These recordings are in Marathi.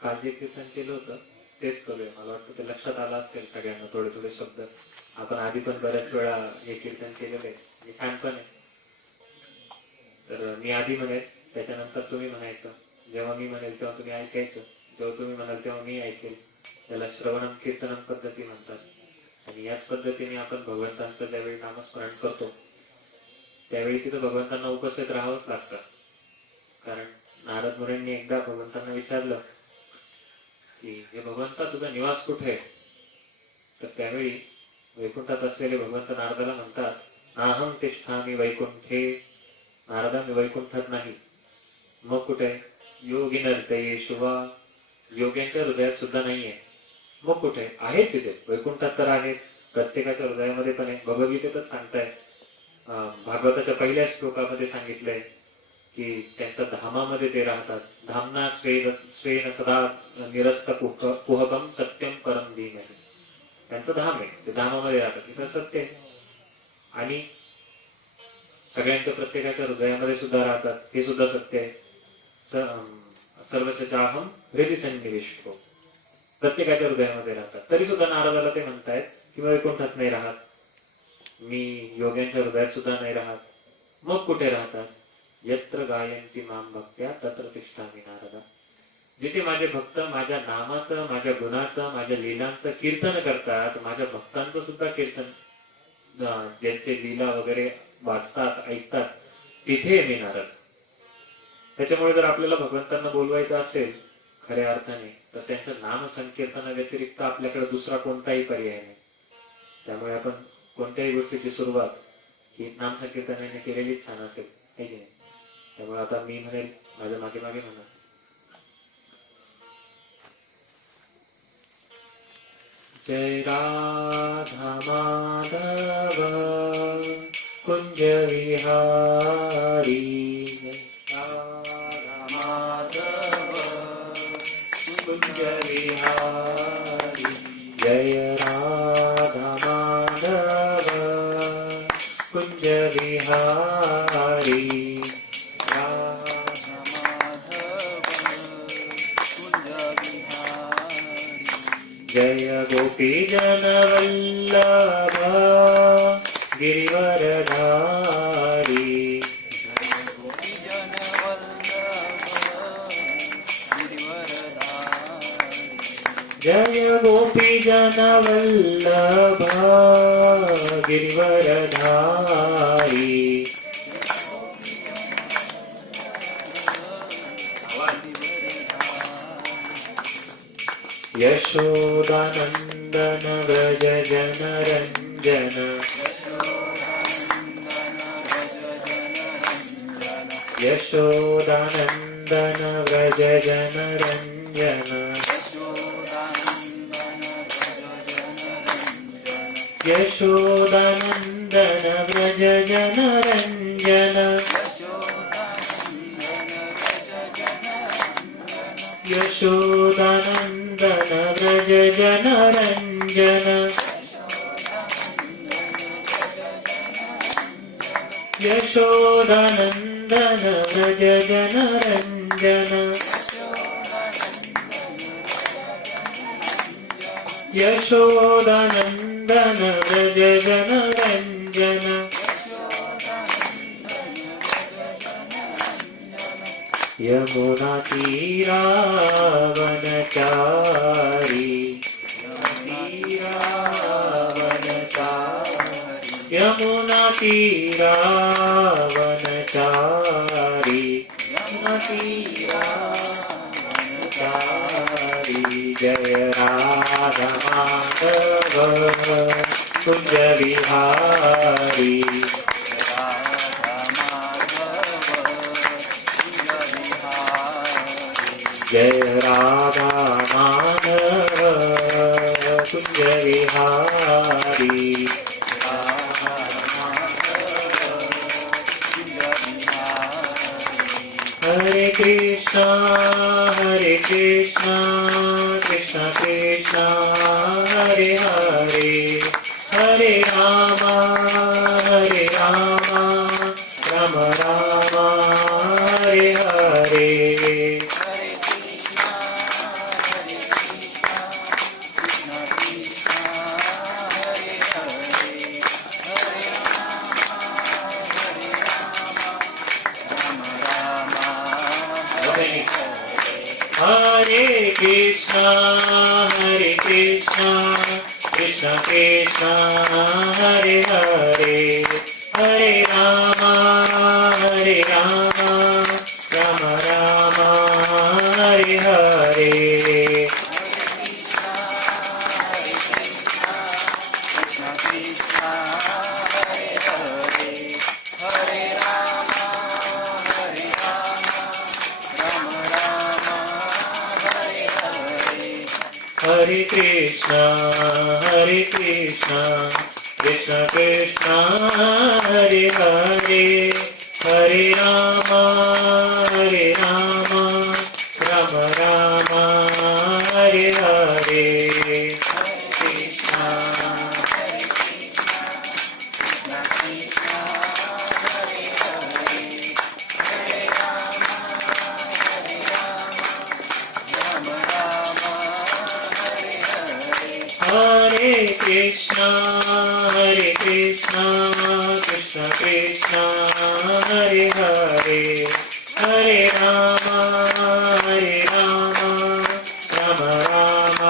काल जे कीर्तन केलं होतं तेच करूया. मला वाटतं ते लक्षात आलं असेल सगळ्यांना थोडे थोडे शब्द. आपण आधी पण बऱ्याच वेळा हे कीर्तन केलेलं आहे, हे छान पण आहे. तर मी आधी म्हणेल, त्याच्यानंतर तुम्ही म्हणायचं. जेव्हा मी म्हणेल तेव्हा तुम्ही ऐकायचं, जेव्हा तुम्ही म्हणाल तेव्हा मी ऐकेल. त्याला श्रवणम कीर्तनम पद्धती म्हणतात. आणि याच पद्धतीने आपण भगवंतांचं ज्यावेळी नामस्मरण करतो त्यावेळी तिथं भगवंतांना उपस्थित राहावंच लागतं. कारण नारद मुनींनी एकदा भगवंतांना विचारलं की हे भगवंता तुझा निवास कुठे आहे? तर त्यावेळी वैकुंठात असलेले भगवंत नारदाला म्हणतात, नाहं तिष्ठामि वैकुंठे. नारदा, मी वैकुंठात नाही. मग कुठे? योगी नर्तयेषु वा. योग्यांच्या हृदयात सुद्धा नाहीये. मग कुठे? आहेत तिथे, वैकुंठात तर आहेत, प्रत्येकाच्या हृदयामध्ये पण आहे. भगवद्गीतेतच सांगताय, भागवताच्या पहिल्या श्लोकामध्ये सांगितलंय की त्यांच्या धामामध्ये ते राहतात. धामना श्रेण सदा निरस्त कुहकम सत्यम परम धीमहि. त्यांचं धाम आहे, ते धामामध्ये राहतात, तिथं सत्य आहे. आणि सगळ्यांच्या प्रत्येकाच्या हृदयामध्ये सुद्धा राहतात, हे सुद्धा सत्य आहे. सर्वस्य चाहम हृदि सन्निविष्टो. प्रत्येकाच्या हृदयामध्ये राहतात. तरी सुद्धा नारदाला ते म्हणतायत की मी वैकुंठात नाही राहत, मी योग्यांच्या हृदयात सुद्धा नाही राहत. मग कुठे राहतात? यत्र गायन्ति माम भक्त्या तत्र तिष्ठामि नारदा. जिथे माझे भक्त माझ्या नामाचं, माझ्या गुणाचं, माझ्या लीलांचं कीर्तन करतात, माझ्या भक्तांचं सुद्धा कीर्तन, ज्यांचे लीला वगैरे वाचतात, ऐकतात, तिथे मी नारद. त्याच्यामुळे जर आपल्याला भगवंतांना बोलवायचं असेल खऱ्या अर्थाने, तर त्यांचं नाम संकीर्तना व्यतिरिक्त आपल्याकडे दुसरा कोणताही पर्याय नाही. त्यामुळे आपण कोणत्याही गोष्टीची सुरुवात ही नाम संकीर्तनाने केलेलीच छान असेल, है की नाही? त्यामुळे आता मी म्हणेल, माझ्या मागे मागे म्हणा. जय राधा माधव कुंज विहारी. राधा माधव कुंज विहारी. जय राधा माधव कुंज विहारी. राधा माधव कुंज विहारी. जय गोपी जन वल्लभ गिरिवरधारी. जय गोपी जन वल्लभ गिरिवरधारी. जय गोपी जन वल्लभ गिरिवरधारी. यशोदानंदन व्रज जनरंजन. यशोदानंदन व्रज जनरंजन. यशोदानंदन व्रज जनरंजन. यशोदानंदन व्रज जनरंजन. यशोदानंदन व्रज जनरंजन. यशोदानंदन व्रज जनरंजन. यमुना तीरावनचारी. यमुना तीरावनचारी. यमुना तीरावनचारी. जय राधा माधव कुंज विहारी. जय राधा माधव कुंज विहारी. हरे कृष्णा कृष्णा कृष्णा हरे हरे. हरे राम राम राम हरे हरे. सैनिक हरे कृष्णा कृष्णा कृष्णा हरे हरे हरे राम राम राम हरे हरे हरे कृष्णा कृष्णा कृष्णा हरे हरे हरे राम राम राम हरे हरे कृष्णा हरे कृष्णा कृष्णा कृष्णा हरे हरे हरे राम राम राम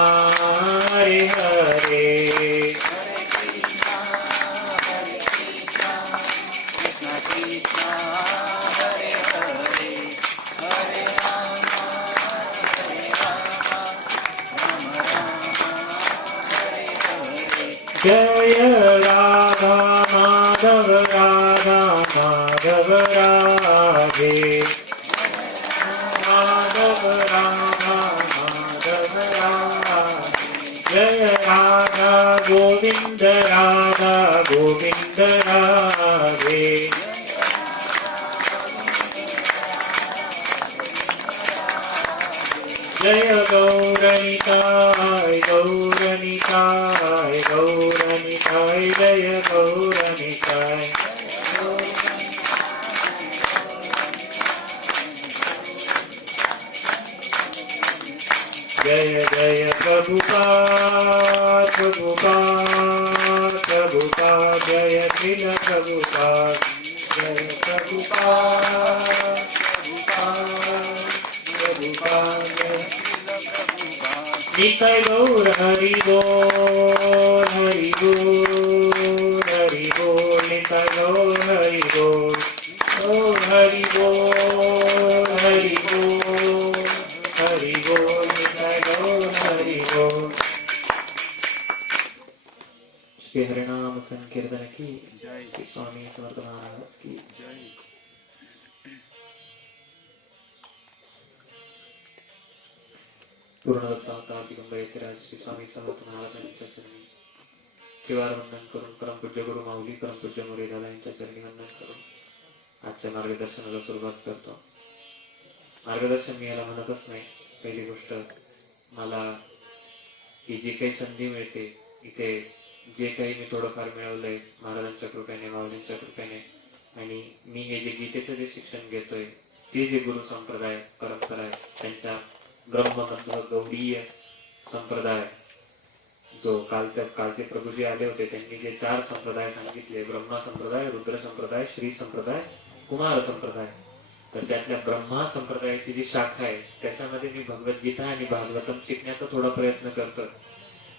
हरे हरे जय राधा माधव राधे माधव राधा जय राधा गोविंद राधे जय गौरनिताय जय गौरनिताय जय जय प्रभुपाद जय श्रील प्रभुपाद जय प्रभुपाद निताय गौर हरि बोल निताय गौर हरि बोल हरि बोल निताय गौर हरि बोल। श्री हरिनाम संकीर्तन की जय। स्वामी समर्थ महाराज की जय। पूर्णदत्ता दिगंबर श्री स्वामी समर्थ महाराजांच्या चरणी शिवार वंदन करून परमपूज्य गुरु माऊली परमपूज्य मोरेदादा यांच्या चरणी वंदन करून आजच्या मार्गदर्शनाला सुरुवात करतो। मार्गदर्शन मी याला म्हणतच नाही। पहिली गोष्ट मला ही जी काही संधी मिळते इथे जे काही मी थोडंफार मिळवलंय महाराजांच्या कृपेने माऊलींच्या कृपेने आणि मी हे जे गीतेचं जे शिक्षण घेतोय ते जे गुरु संप्रदाय परंपरा आहे त्यांच्या ब्रह्मबंध गौडीय संप्रदाय जो कालचे प्रभूजी आले होते त्यांनी जे 4 संप्रदाय सांगितले ब्रह्मा संप्रदाय रुद्र संप्रदाय श्री संप्रदाय कुमार संप्रदाय तर त्यातल्या ब्रह्मा संप्रदायाची जी शाखा आहे त्याच्यामध्ये मी भगवद्गीता आणि भागवतम शिकण्याचा थोडा प्रयत्न करतो।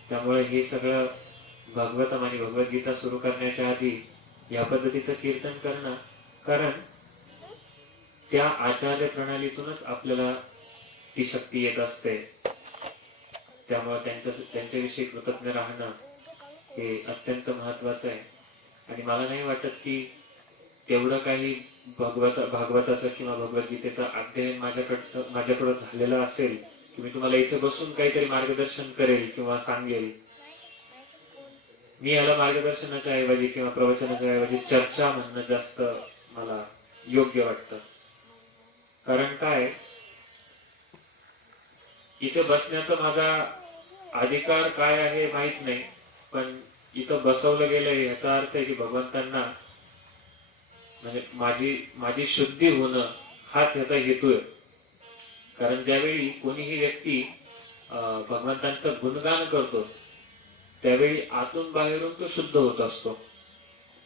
त्यामुळे हे सगळं भागवतम आणि भगवद्गीता सुरू करण्याच्या आधी या पद्धतीचं कीर्तन करणं कारण त्या आचार्य प्रणालीतूनच आपल्याला ती शक्ती येत असते। त्यामुळे त्यांच्याविषयी कृतज्ञ राहणं हे अत्यंत महत्वाचं आहे आणि मला नाही वाटत की तेवढं काही भागवताचं किंवा भगवद्गीतेचं अध्ययन माझ्याकडे झालेलं असेल की मी तुम्हाला इथे बसून काहीतरी मार्गदर्शन करेल किंवा सांगेल। मी याला मार्गदर्शनाच्या ऐवजी किंवा प्रवचनाच्या ऐवजी चर्चा म्हणणं जास्त मला योग्य वाटतं। कारण काय इथे बसण्याचा माझा अधिकार काय आहे माहित नाही पण इथं बसवलं गेलंय याचा अर्थ आहे की भगवंतांना म्हणजे माझी शुद्धी होणं हाच याचा हेतू आहे। कारण ज्यावेळी कोणीही व्यक्ती भगवंतांचं गुणगान करतो त्यावेळी आतून बाहेरून तो शुद्ध होत असतो।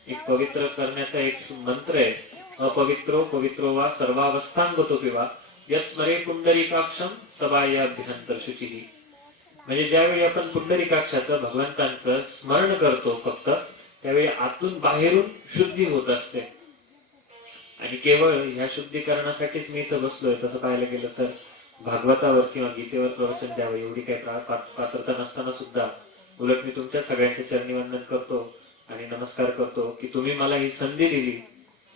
एक पवित्र करण्याचा एक मंत्र आहे अपवित्रो पवित्रो वा सर्वावस्थांगतो पिवा यत्स्मरे पुंडरीकाक्षम सबायाभ्यंतर शुचिः. म्हणजे ज्यावेळी आपण पुंडरीकाक्षाचं भगवंतांचं स्मरण करतो फक्त त्यावेळी आतून बाहेरून शुद्धी होत असते. आणि केवळ ह्या शुद्धीकरणासाठीच मी इथं बसलोय तसं पाहायला गेलं तर भागवतावर किंवा गीतेवर प्रवचन द्यावं एवढी काही पात्रता नसताना सुद्धा उलट मी तुमच्या सगळ्यांचे चरणी वंदन करतो आणि नमस्कार करतो की तुम्ही मला ही संधी दिली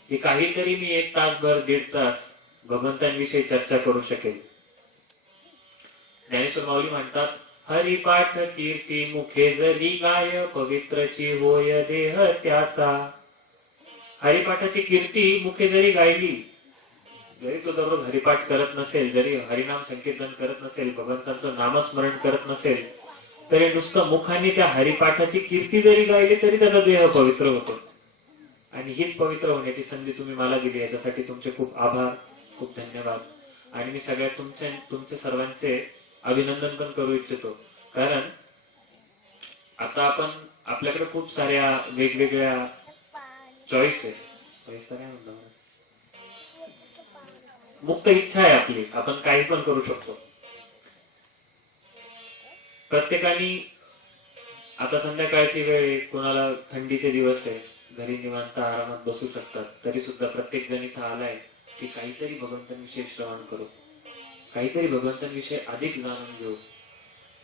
की काहीतरी मी 1 तासभर 1.5 तास भगवंतांविषयी चर्चा करू शकेल. ज्ञानेश्वर माऊली म्हणतात, हरिपाठ कीर्ती मुखे जरी गाय पवित्रची होय देह त्याचा. हरिपाठाची कीर्ती मुखे जरी गायली, जरी तो दररोज हरिपाठ करत नसेल, जरी हरिनाम संकीर्तन करत नसेल, भगवंतांचं नामस्मरण करत नसेल, तरी नुसतं मुखाने त्या हरिपाठाची कीर्ती जरी गायली तरी त्याचा देह पवित्र होतो. आणि हीच पवित्र होण्याची संधी तुम्ही मला दिली, याच्यासाठी तुमचे खूप आभार, खूप धन्यवाद. आणि मी सगळ्या तुमचे सर्वांचे अभिनंदन पण करू इच्छितो. कारण आता आपण आपल्याकडे खूप साऱ्या वेगवेगळ्या चॉईस आहे, मुक्त इच्छा आहे आपली, आपण काही पण करू शकतो. प्रत्येकाने आता संध्याकाळची वेळ आहे, कोणाला थंडीचे दिवस आहे, घरी निवांत आरामात बसू शकतात, तरी सुद्धा प्रत्येक जण इथं आलाय की काहीतरी भगवंतांविषयी श्रवण करू, काहीतरी भगवंतांविषयी अधिक जाणून घेऊ.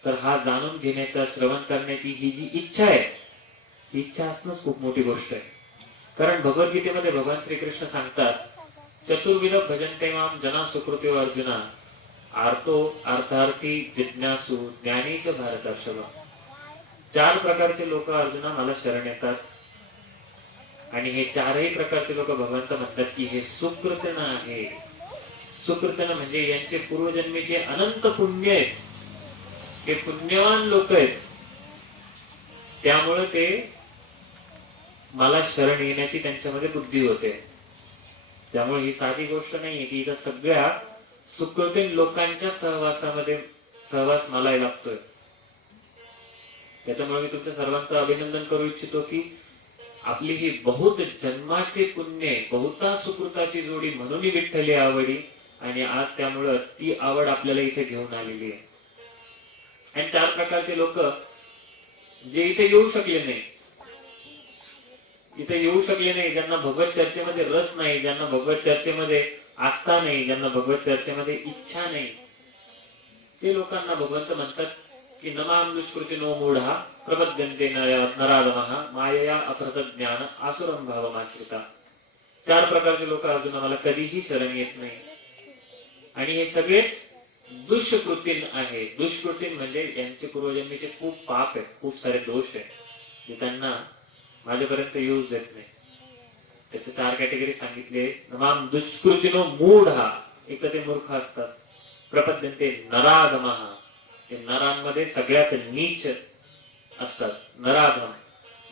तर हा जाणून घेण्याचा, श्रवण करण्याची ही जी इच्छा आहे, ही इच्छा असणंच खूप मोठी गोष्ट आहे. कारण भगवद्गीतेमध्ये भगवान श्रीकृष्ण सांगतात, चतुर्विध भजन्ते माम जना सुकृतो अर्जुना आर्तो अर्थार्थी जिज्ञासू ज्ञानी च भारतर्षभ. 4 प्रकारचे लोक अर्जुना मला शरण येतात आणि हे 4ही प्रकारचे लोक भगवंत म्हणतात की हे सुकृतन आहे. सुकृतन म्हणजे यांचे पूर्वजन्मीचे अनंत पुण्य आहेत, हे पुण्यवान लोक आहेत, त्यामुळे ते मला शरण येण्याची त्यांच्यामध्ये बुद्धी होते. त्यामुळे ही साधी गोष्ट नाहीये की इथं सगळ्या सुकृतीन लोकांच्या सहवास मला लागतोय. त्याच्यामुळे मी तुमच्या सर्वांचं अभिनंदन करू इच्छितो की आपली ही बहुत जन्माचे पुण्य, बहुता सुकृताची जोडी म्हणून विठ्ठली आवडी, आणि आज त्यामुळं ती आवड आपल्याला इथे घेऊन आलेली आहे. आणि 4 प्रकारचे लोक जे इथे येऊ शकले नाही, ज्यांना भगवत चर्चेमध्ये रस नाही, ज्यांना भगवत चर्चेमध्ये आस्था नाही, ज्यांना भगवत चर्चेमध्ये इच्छा नाही, ते लोकांना भगवंत म्हणतात की नमाम दुष्कृतिनो मूढा प्रपद्यन्ते नराधमः मायया अपहृत ज्ञान आसुरं भावमाश्रिता. 4 प्रकारचे लोक अर्जुना मला कधीही शरण येत नाही, आणि हे सगळेच दुष्कृतीन आहे. दुष्कृतीन म्हणजे यांचे पूर्वजन्मीचे खूप पाप आहेत, खूप सारे दोष आहेत, जे त्यांना माझ्यापर्यंत येऊच देत नाही. त्याचे 4 कॅटेगरी सांगितले. नमाम दुष्कृतिनो मूढा, एक तर ते मूर्ख असतात. प्रपद्यन्ते नराधमः, ते नरांमध्ये सगळ्यात नीच असतात, नराधम.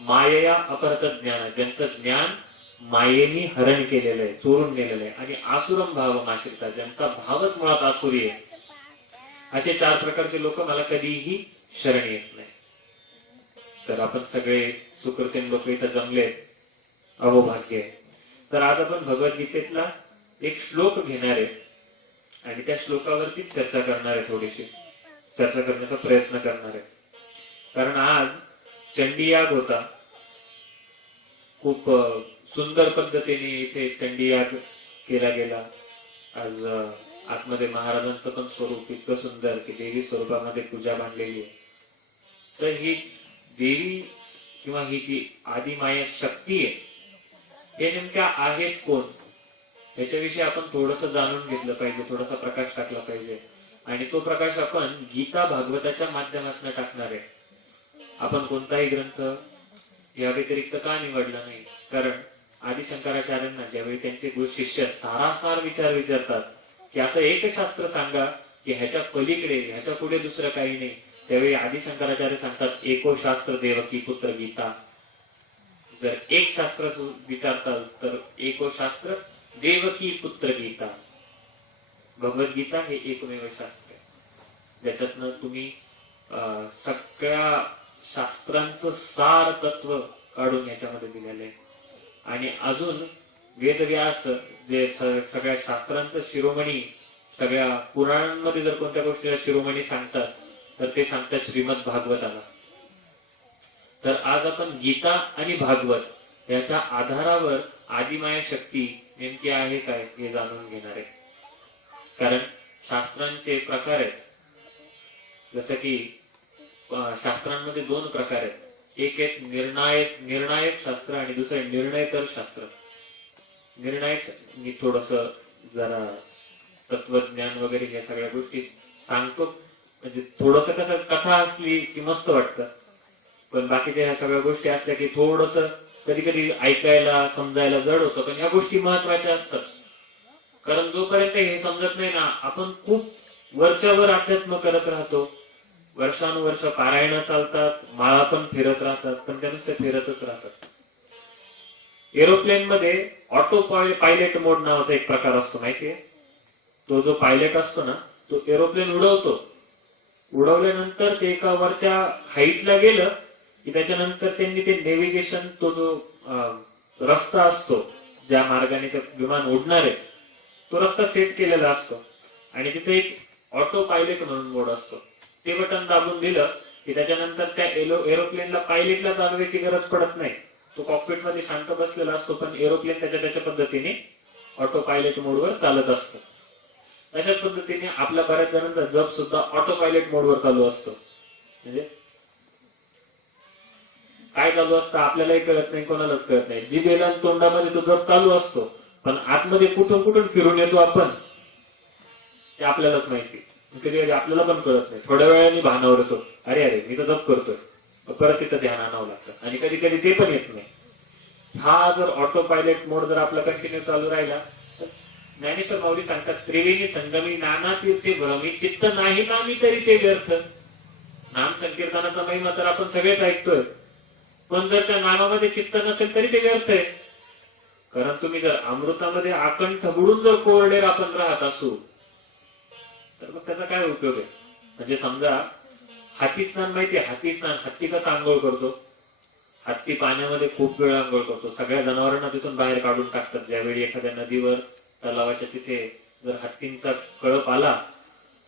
मायया अपहृत ज्ञान, ज्यांचं ज्ञान मायेनी हरण केलेलं आहे, चोरून गेलेलं आहे. आणि आसुरम भाव आश्रिता, ज्यांचा भावच मुळात आसुरी आहे. असे 4 प्रकारचे लोक मला कधीही शरण येत नाही. तर आपण सगळे सुकृतीन लोक इथं जमले, अहोभाग्य. तर आज आपण भगवद्गीतेतला एक श्लोक घेणार आहे आणि त्या श्लोकावरती चर्चा करणार आहे, थोडीशी चर्चा करण्याचा प्रयत्न करणार आहे. कारण आज चंडीयाग होता, खूप सुंदर पद्धतीने इथे चंडीयाग केला गेला. आज आतमध्ये महाराजांचं पण स्वरूप इतकं सुंदर की देवी स्वरूपामध्ये पूजा मांडलेली आहे. तर ही देवी किंवा ही जी आदिमाया शक्ती आहे, हे नेमक्या आहेत कोण, याच्याविषयी आपण थोडस जाणून घेतलं पाहिजे, थोडासा प्रकाश टाकला पाहिजे. आणि तो प्रकाश आपण गीता भागवताच्या माध्यमातून टाकणार आहे. आपण कोणताही ग्रंथ या व्यतिरिक्त का निवडला नाही? कारण आदि शंकराचार्यांना ज्यावेळी त्यांचे गुरु शिष्य सारासार विचार विचारतात की असं एक शास्त्र सांगा की ह्याच्या पलीकडे, ह्याच्या पुढे दुसरं काही नाही, त्यावेळी आदि शंकराचार्य सांगतात एको शास्त्र देवकी पुत्र गीता. जर एक शास्त्र विचारताल तर एको शास्त्र देवकी पुत्र गीता. भगवद्गीता हे एकमेव शास्त्र आहे ज्याच्यातनं तुम्ही सगळ्या शास्त्रांचं सार तत्व काढून याच्यामध्ये दिलेलं आहे. आणि अजून वेदव्यास जे सगळ्या शास्त्रांचं शिरोमणी सगळ्या पुराणांमध्ये जर कोणत्या गोष्टीला शिरोमणी सांगतात तर ते सांगतात श्रीमद भागवताला. तर आज आपण गीता आणि भागवत याच्या आधारावर आदिमाया शक्ती नेमकी आहे काय हे जाणून घेणार आहे. कारण शास्त्रांचे प्रकार आहेत. जसं की शास्त्रांमध्ये दोन प्रकार आहेत. एक एक निर्णायक शास्त्र आणि दुसरे निर्णयकर शास्त्र. निर्णायक मी थोडस जरा तत्वज्ञान वगैरे या सगळ्या गोष्टी सांगतो, म्हणजे थोडस कसं कथा असली की मस्त वाटतं, पण बाकीच्या ह्या सगळ्या गोष्टी असल्या की थोडस कधी कधी ऐकायला समजायला जड होतं. पण ह्या गोष्टी महत्वाच्या असतात. कारण जोपर्यंत हे समजत नाही ना, आपण खूप वरच्यावर अध्यात्म करत राहतो. वर्षानुवर्ष पारायण चालतात, माळा पण फिरत राहतात, पण त्या नुसते फिरतच राहतात. एरोप्लेन मध्ये ऑटो पायलट मोड नावाचा एक प्रकार असतो, माहितीये? तो जो पायलट असतो ना, तो एरोप्लेन उडवतो. उडवल्यानंतर ते एका वरच्या हाईटला गेलं की त्याच्यानंतर त्यांनी ते नेव्हिगेशन, तो जो रस्ता असतो ज्या मार्गाने ते विमान उडणार आहे, तो रस्ता सेट केलेला असतो. आणि तिथे एक ऑटो पायलट म्हणून मोड असतो. ते बटन दाबून दिलं की त्याच्यानंतर त्या एरोप्लेनला पायलटला चालवायची गरज पडत नाही. तो कॉकपिट मध्ये शांत बसलेला असतो, पण एरोप्लेन त्याच्या पद्धतीने ऑटो पायलट मोडवर चालत असतं. अशाच पद्धतीने आपल्या बऱ्याच जणांचा जप सुद्धा ऑटो पायलट मोडवर चालू असतो. म्हणजे काय चालू असतं आपल्यालाही कळत नाही, कोणालाच कळत नाही. जिभेला तोंडामध्ये तो जप चालू असतो, पण आतमध्ये कुठून कुठून फिरून येतो आपण ते आपल्यालाच माहिती. कधी कधी आपल्याला पण कळत नाही. थोड्या वेळाने भानावर येतो, अरे अरे मी तर जप करतोय, परत तिथं ध्यान आणावं लागतं. आणि कधी कधी ते पण येत नाही. हा जर ऑटो पायलट मोड जर आपला कंटिन्यू चालू राहिला तर ज्ञानेश्वर माऊली सांगतात, त्रिवेणी संगमी नाना तीर्थे भ्रमी चित्त नाही नामी तरी ते व्यर्थ. नाम संकीर्तनाचा महिमा तर आपण सगळेच ऐकतोय, पण जर त्या नामामध्ये चित्त नसेल तरी ते व्यर्थ आहे. कारण तुम्ही जर अमृतामध्ये आकंठ बुडून जर कोरडे आपण राहत असू तर मग त्याचा काय उपयोग आहे? म्हणजे समजा हाती स्नान माहितीये, हाती स्नान, हत्ती कसा आंघोळ करतो? हत्ती पाण्यामध्ये खूप वेळ आंघोळ करतो. सगळ्या जनावरांना तिथून बाहेर काढून टाकतात. ज्यावेळी एखाद्या नदीवर तलावाच्या तिथे जर हत्तींचा कळप आला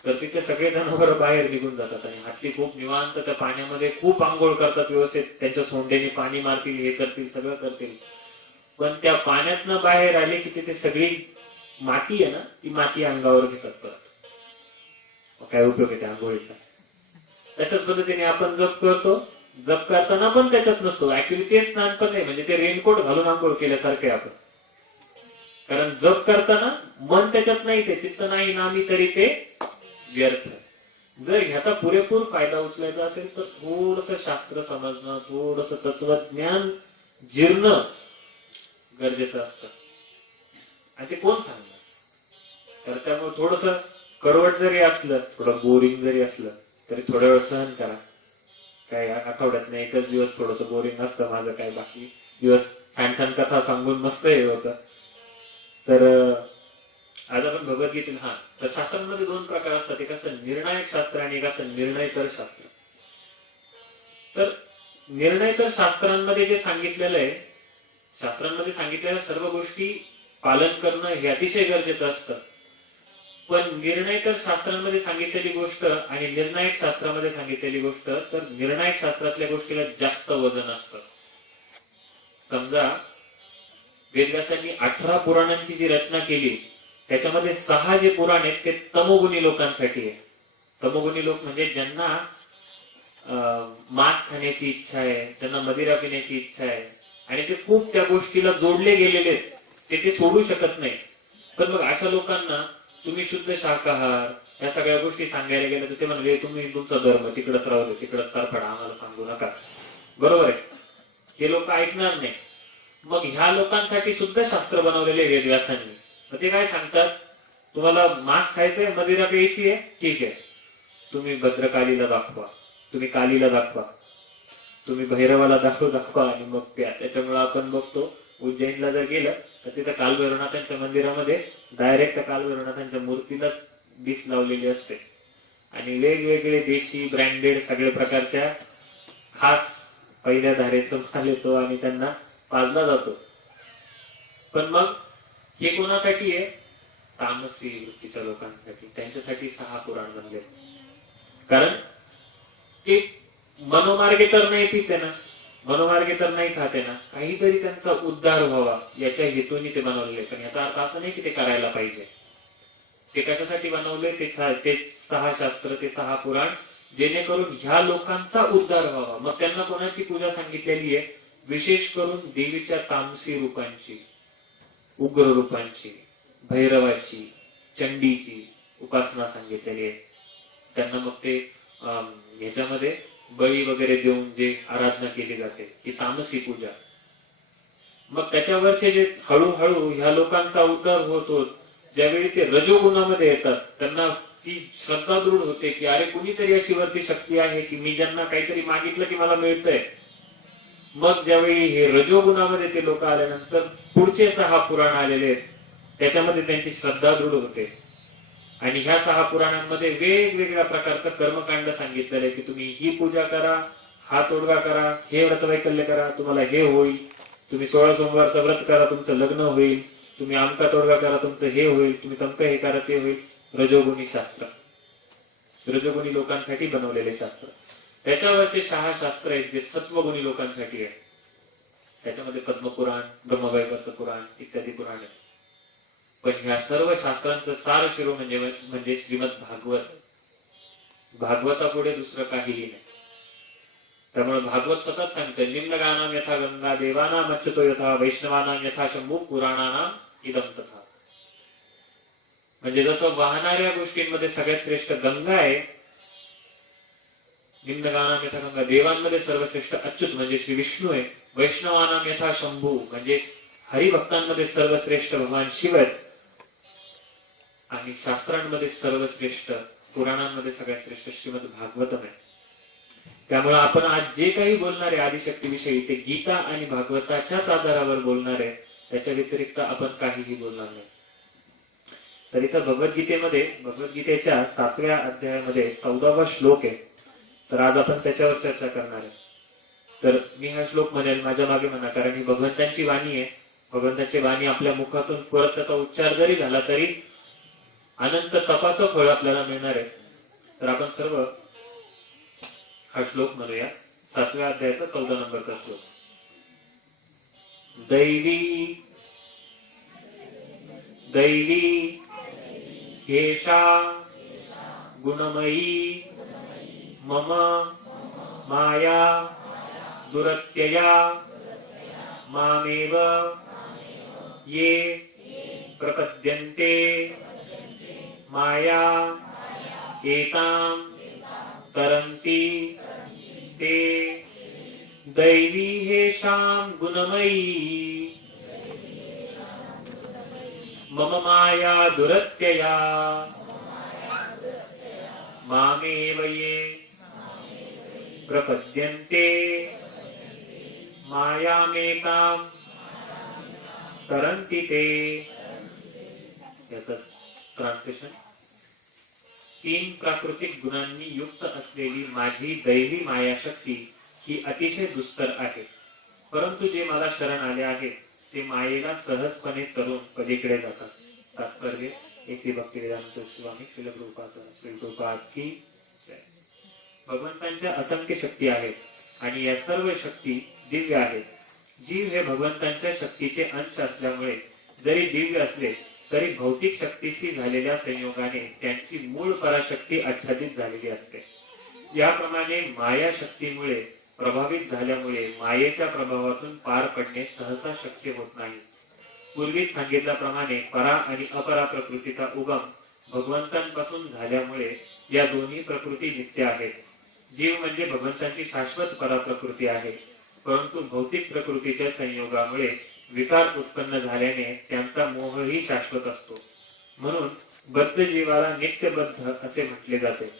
तर तिथे सगळे जनावर बाहेर निघून जातात. आणि हत्ती खूप निवांत त्या पाण्यामध्ये खूप आंघोळ करतात, व्यवस्थित त्यांच्या सोंडेने पाणी मारतील, हे करतील, सगळं करतील. पण त्या पाण्यातनं बाहेर आले की तिथे सगळी माती आहे ना, ती माती अंगावर घेतात परत. काय उपयोग आहे त्या आंघोळीचा? तशाच पद्धतीने आपण जप करतो, जप करताना पण त्याच्यात नसतो. ऍक्च्युली ते स्नान पण नाही, म्हणजे ते रेनकोट घालून आंघोळ केल्यासारखे आपण. कारण जप करताना मन त्याच्यात नाही, ते चित्त नाही नामी तरी ते व्यर्थ. जर ह्याचा पुरेपूर फायदा उचलायचा असेल तर थोडस शास्त्र समजणं, थोडस तत्वज्ञान जिरणं गरजेचं असतं. आणि ते कोण सांगणार? तर त्यामुळे थोडस करवट जरी असलं, थोडं बोरिंग जरी असलं तरी थोडा वेळ सहन करा. काय आठवड्यात नाही एकच दिवस थोडस बोरिंग असतं माझं, काय बाकी दिवस छान छान कथा सांगून मस्त हे होतं. तर आज आपण भगवद्गीतेत तर शास्त्रांमध्ये दोन प्रकार असतात. एक असतं निर्णायक शास्त्र आणि एक असतं निर्णयकर शास्त्र. तर निर्णयकर शास्त्रांमध्ये जे सांगितलेलं आहे, शास्त्रांमध्ये सांगितलेल्या सर्व गोष्टी पालन करणं हे अतिशय गरजेचं असतं. पण निर्णयकर शास्त्रांमध्ये सांगितलेली गोष्ट आणि निर्णायक शास्त्रामध्ये सांगितलेली गोष्ट, तर निर्णायक शास्त्रातल्या गोष्टीला जास्त वजन असतं. समजा वेदव्यासांनी 18 पुराणांची जी रचना केली त्याच्यामध्ये 6 जे पुराण आहेत ते तमोगुणी लोकांसाठी आहे. तमोगुणी लोक म्हणजे ज्यांना मांस खाण्याची इच्छा आहे, त्यांना मदिरा पिण्याची इच्छा आहे आणि ते खूप त्या गोष्टीला जोडले गेलेले आहेत, ते सोडू शकत नाही. पण मग अशा लोकांना तुम्ही शुद्ध शाकाहार या सगळ्या गोष्टी सांगायला गेल्या तर ते म्हणजे तुम्ही तुमचा धर्म तिकडच राहू दे, तिकडच तरफडा, आम्हाला सांगू नका. बरोबर आहे? हे लोक ऐकणार नाही. मग ह्या लोकांसाठी सुद्धा शास्त्र बनवलेले वेदव्यासांनी. मग ते काय सांगतात, तुम्हाला मांस खायचंय, मदिरा प्यायची आहे, ठीक आहे, तुम्ही भद्रकालीला दाखवा, तुम्ही कालीला दाखवा, तुम्ही भैरवाला दाखवा आणि मग प्या. त्याच्यामुळे आपण बघतो उज्जैनला जर गेलं तर तिथं कालभैरवनाथांच्या मंदिरामध्ये डायरेक्ट कालभैरवनाथांच्या मूर्तीला डिश लावलेली असते आणि वेगवेगळे देशी ब्रँडेड सगळ्या प्रकारच्या खास पहिल्या धारेचा माल येतो आणि त्यांना पाजला जातो. पण मग हे कोणासाठी आहे? तामसी वृत्तीच्या लोकांसाठी, त्यांच्यासाठी 6 पुराण बनले. कारण ते मनोमार्गे तर नाही पिते ना, मनोमार्गे तर नाही खाते ना, काहीतरी त्यांचा उद्धार व्हावा याच्या हेतूने ते बनवलेले. पण याचा अर्थ असा नाही की ते करायला पाहिजे. ते कशासाठी बनवले? ते 6 शास्त्र, ते 6 पुराण, जेणेकरून ह्या लोकांचा उद्धार व्हावा. मग त्यांना कोणाची पूजा सांगितलेली आहे? विशेष करून देवीच्या तामसी रूपांची, उग्र रूपांची, भैरवाची, चंडीची उपासना सांगितलेली आहे. त्यांना मग ते ह्याच्यामध्ये बळी वगैरे देऊन जे आराधना केली जाते ती तामसी पूजा. मग त्याच्यावरचे जे हळूहळू ह्या लोकांचा उद्धार होतो, ज्यावेळी ते रजोगुणामध्ये येतात, त्यांना ती श्रद्धा दृढ होते की अरे कुणीतरी अशी वरती शक्ती आहे की मी ज्यांना काहीतरी मागितलं की मला मिळतंय. मग ज्यावेळी हे रजोगुणामध्ये ते लोक आल्यानंतर पुढचे 6 पुराण आलेले आहेत, त्याच्यामध्ये त्यांची श्रद्धा दृढ होते. आणि ह्या 6 पुराणांमध्ये वेगवेगळ्या प्रकारचं कर्मकांड सांगितलेलं आहे की तुम्ही ही पूजा करा, हा तोडगा करा, हे व्रतवैकल्य करा, तुम्हाला हे होईल, तुम्ही 16 सोमवारचं व्रत करा, तुमचं लग्न होईल, तुम्ही आमका तोडगा करा, तुमचं हे होईल, तुम्ही तमकं हे करा, ते होईल. रजोगुणी शास्त्र, रजोगुणी लोकांसाठी बनवलेले शास्त्र. त्याच्यावरचे 6 शास्त्र आहेत जे सत्वगुणी लोकांसाठी आहे. त्याच्यामध्ये पद्मपुराण, ब्रह्मवैवर्त पुराण इत्यादी पुराण आहेत. पण ह्या सर्व शास्त्रांचं सार शिरोमणी म्हणजे श्रीमद भागवत. भागवतापुढे दुसरं काहीही नाही. त्यामुळे भागवत स्वतःच सांगते, निम्नगानाम यथा गंगा, देवानाम अच्युतो यथा, वैष्णवानाम यथा शंभू, पुराणानाम इदम तथा. म्हणजे जसं वाहणाऱ्या गोष्टींमध्ये सगळ्यात श्रेष्ठ गंगा आहे, निम्नगानाम यथा गंगा, देवांमध्ये सर्वश्रेष्ठ अच्युत म्हणजे श्री विष्णू आहे, वैष्णवानाम यथा शंभू म्हणजे हरिभक्तांमध्ये सर्वश्रेष्ठ भगवान शिव आहेत, आणि शास्त्रांमध्ये सर्वश्रेष्ठ, पुराणांमध्ये सगळ्यात श्रेष्ठ श्रीमद भागवतम आहे. त्यामुळे आपण आज जे काही बोलणार आहे आदिशक्तीविषयी ते गीता आणि भागवताच्याच आधारावर बोलणार आहे, त्याच्या व्यतिरिक्त आपण काहीही बोलणार नाही. तर इथं भगवद्गीतेमध्ये, भगवद्गीतेच्या 7व्या अध्यायामध्ये 14वा श्लोक आहे. तर आज आपण त्याच्यावर चर्चा करणार आहे. तर मी हा श्लोक म्हणेल, माझ्या मागे म्हणा, कारण ही भगवंतांची वाणी आहे. भगवंताची वाणी आपल्या मुखातून परत त्याचा उच्चार जरी झाला तरी अनंत तपाचं फळ आपल्याला मिळणार आहे. तर आपण सर्व हा श्लोक म्हणूया. 7व्या अध्यायाचा 14 नंबरचा श्लोक. दैवी दैवी हेषा गुणमयी मम माया दुरत्यया मामेव ये प्रपद्यन्ते माया एतां तरन्ति ते दैवी हेषां गुणमयी मम माया दुरत्यया मामेव ये प्रपद्यन्ते मायामेतां तरन्ति ते. याचं ट्रान्सलेशन. 3 प्राकृतिक गुणांनी युक्त असलेली माझी दैवी मायाशक्ती ही अतिशय दुस्तर आहे, परंतु जे मला शरण आले आहे ते मायेला सहजपणे तरून पलीकडे जातात. तात्पर्य श्री भक्तिवेदांत स्वामी श्रील प्रभुपाद की जय. भगवंतांच्या असंख्य शक्ती आहेत आणि या सर्व शक्ती दिव्य आहेत. जीव हे भगवंतांच्या शक्तीचे अंश असल्यामुळे जरी दिव्य असले तरी भौतिक शक्तीशी झालेल्या संयोगाने त्यांची मूळ पराशक्ती आच्छादित झालेली असते. याप्रमाणे माया शक्तीमुळे प्रभावित झाल्यामुळे मायेच्या प्रभावातून पार पडणे सहसा शक्य होत नाही. पूर्वीच सांगितल्याप्रमाणे परा आणि अपरा प्रकृतीचा उगम भगवंतांपासून झाल्यामुळे या दोन्ही प्रकृती नित्य आहेत. जीव म्हणजे भगवंतांची शाश्वत पराप्रकृती आहे, परंतु भौतिक प्रकृतीच्या संयोगामुळे विकार उत्पन्न झाल्याने त्यांचा मोहही शाश्वत असतो. म्हणून बद्ध जीवाला नित्यबद्ध असे म्हटले जाते.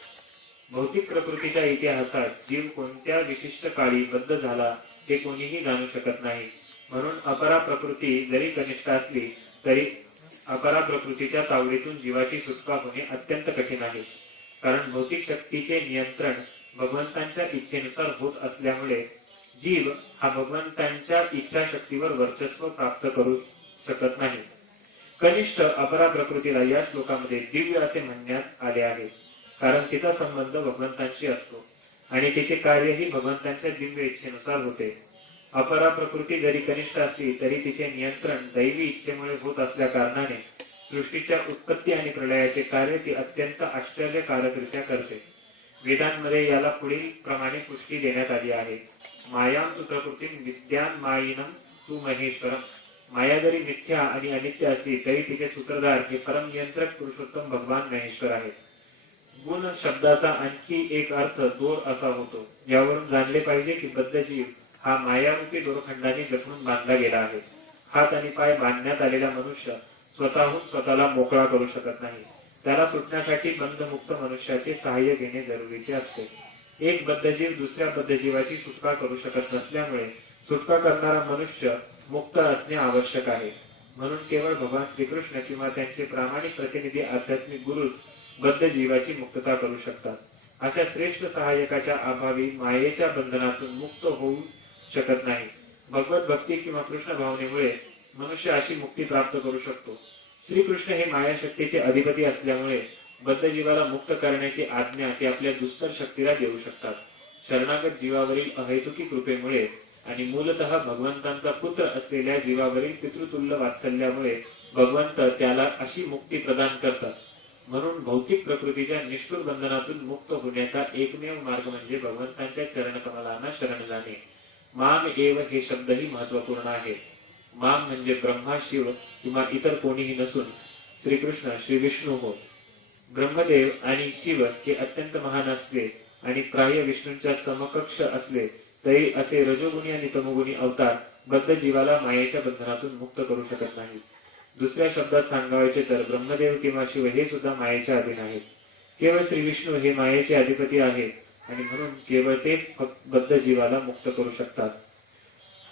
भौतिक प्रकृतीच्या इतिहासात जीव कोणत्या विशिष्ट काळी बद्ध झाला हे कोणीही जाणू शकत नाही. म्हणून अपरा प्रकृती जरी कनिष्ठ असली तरी अपरा प्रकृतीच्या तावडीतून जीवाची सुटका होणे अत्यंत कठीण आहे. कारण भौतिक शक्तीचे नियंत्रण भगवंतांच्या इच्छेनुसार होत असल्यामुळे जीव हा भगवंतांच्या इच्छाशक्तीवर वर्चस्व प्राप्त करू शकत नाही. कनिष्ठ अपरा प्रकृतीला या श्लोकामध्ये दिव्य असे म्हणण्यात आले आहे, कारण तिचा संबंध भगवंतांशी असतो आणि तिचे कार्यही भगवंतांच्या दिव्य इच्छेनुसार होते. अपरा प्रकृती जरी कनिष्ठ असली तरी तिचे नियंत्रण दैवी इच्छेमुळे होत असल्या कारणाने सृष्टीच्या उत्पत्ती आणि प्रलयाचे कार्य ती अत्यंत आश्चर्यकारकरित्या करते. वेदांमध्ये याला पुढील प्रमाणे पुष्टी देण्यात आली आहे. मायां तु प्रकृतीं विद्यान मायिनं तु महेश्वरम. माया जरी मिथ्या आणि अनित्य असली तरी तिचे सूत्रधार हे परम नियंत्रक पुरुषोत्तम भगवान महेश्वर आहेत. गुण शब्दाचा आणखी एक अर्थ दोर असा होतो. यावरून जाणले पाहिजे की बद्धजीव हा मायारूपी दोरखंडाने जखडून बांधला गेला आहे. हात आणि पाय बांधण्यात आलेला मनुष्य स्वतःहून स्वतःला मोकळा करू शकत नाही. त्याला सुटण्यासाठी बंधमुक्त मनुष्याचे सहाय्य घेणे जरुरीचे असते. एक बद्धजीव दुसऱ्या बद्धजीवाची सुटका करू शकत नसल्यामुळे सुटका करणारा मनुष्य मुक्त असणे आवश्यक आहे. म्हणून केवळ भगवान श्रीकृष्ण किंवा त्यांचे प्रामाणिक प्रतिनिधी आध्यात्मिक गुरुच बद्ध जीवाची मुक्तता करू शकतात. अशा श्रेष्ठ सहाय्यकाच्या अभावी मायेच्या बंधनातून मुक्त होऊ शकत नाही. भगवत भक्ती किंवा कृष्ण भावनेमुळे मनुष्य अशी मुक्ती प्राप्त करू शकतो. श्रीकृष्ण हे मायाशक्तीचे अधिपती असल्यामुळे बद्ध जीवाला मुक्त करण्याची आज्ञा ते आपल्या दुस्तर शक्तीला देऊ शकतात. शरणागत जीवावरील अहेतुकी कृपेमुळे आणि मूलतः भगवंतांचा पुत्र असलेल्या जीवावरील पितृतुल्य वात्सल्यामुळे भगवंत त्याला अशी मुक्ती प्रदान करतात. म्हणून भौतिक प्रकृतीच्या निष्ठुर बंधनातून मुक्त होण्याचा एकमेव मार्ग म्हणजे भगवंतांच्या चरणकमलांना शरण जाणे. माम एव हे शब्दही महत्वपूर्ण आहे. माम म्हणजे ब्रह्मा शिव किंवा इतर कोणीही नसून श्रीकृष्ण श्री विष्णू होत. ब्रह्मदेव आणि शिव हे अत्यंत महान असले आणि प्राय विष्णूंच्या समकक्ष असले तरी असे रजोगुणी आणि तमोगुणी अवतार बद्ध जीवाला मायेच्या बंधनातून मुक्त करू शकत नाही. दुसऱ्या शब्दात सांगायचे तर ब्रह्मदेव किंवा शिव हे सुद्धा मायेच्या अधीन आहेत. केवळ श्री विष्णू हे मायेचे अधिपती आहेत आणि म्हणून केवळ तेच बद्ध जीवाला मुक्त करू शकतात.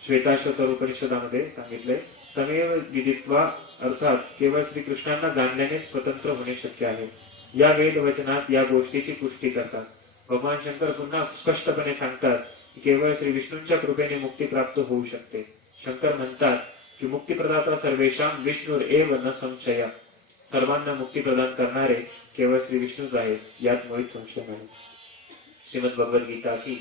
श्वेताश्वतर उपनिषदामध्ये सांगितले तमेव विदित्वा अर्थात केवळ श्रीकृष्णांना जाणल्याने स्वतंत्र होणे शक्य आहे. या वेद वचनात या गोष्टीची पुष्टी करतात. भगवान शंकर पुन्हा स्पष्टपणे सांगतात की केवळ श्री विष्णूंच्या कृपेने मुक्ती प्राप्त होऊ शकते. शंकर म्हणतात की मुक्तीप्रदाता सर्वेशाम विष्णुर एव न संशय. सर्वांना मुक्ती प्रदान करणारे केवळ श्री विष्णूच आहेत, यात मुळीच संशय नाही. श्रीमद भगवद्गीता की.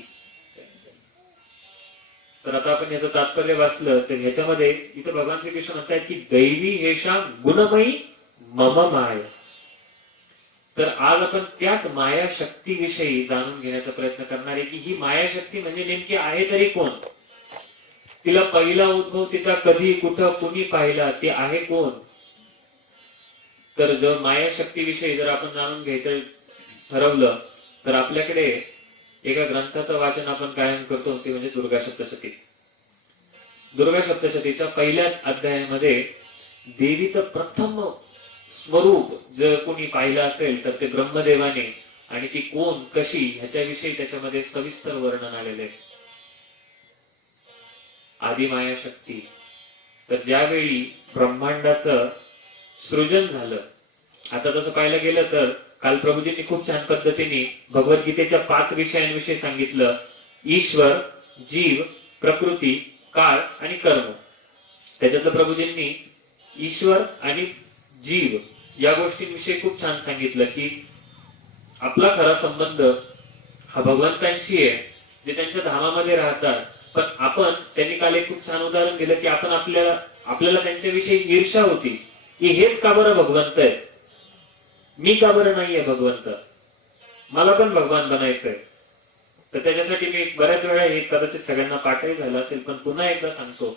तर आता आपण याचं तात्पर्य वाचलं तर ह्याच्यामध्ये इथं भगवान श्रीकृष्ण म्हणतात की दैवी हेशाम गुणमयी मम माय. तर आज आपण त्याच माया शक्तीविषयी जाणून घेण्याचा प्रयत्न करणार आहे की ही माया शक्ती म्हणजे नेमकी आहे तरी कोण. तिला पहिला उद्भव तिचा कधी कुठं कुणी पाहिला ते आहे कोण. तर जर माया शक्तीविषयी जर आपण जाणून घ्यायचं ठरवलं तर आपल्याकडे एका ग्रंथाचं वाचन आपण कायम करतो ते म्हणजे दुर्गा सप्तशती. दुर्गा सप्तशतीच्या पहिल्याच अध्यायामध्ये देवीचं प्रथम स्वरूप जर कोणी पाहिलं असेल तर ते ब्रह्मदेवाने आणि ती कोण कशी ह्याच्याविषयी त्याच्यामध्ये सविस्तर वर्णन आलेले. आदिमाया शक्ती. तर ज्यावेळी ब्रह्मांडाचं सृजन झालं, आता तसं पाहायला गेलं तर काल प्रभूजींनी खूप छान पद्धतीने भगवद्गीतेच्या 5 विषयांविषयी सांगितलं. ईश्वर, जीव, प्रकृती, काळ आणि कर्म. त्याच्यातलं प्रभूजींनी ईश्वर आणि जीव या गोष्टींविषयी खूप छान सांगितलं की आपला खरा संबंध हा भगवंतांशी आहे जे त्यांच्या धामामध्ये राहतात. पण आपण त्यांनी काल एक खूप छान उदाहरण दिलं की आपण आपल्याला त्यांच्याविषयी ईर्ष्या होती की हेच का बरं भगवंत आहेत, मी का बरं नाहीये भगवंत, मला पण भगवान बनायचंय. तर त्याच्यासाठी मी बऱ्याच वेळा हे कदाचित सगळ्यांना पाठही झालं असेल पण पुन्हा एकदा सांगतो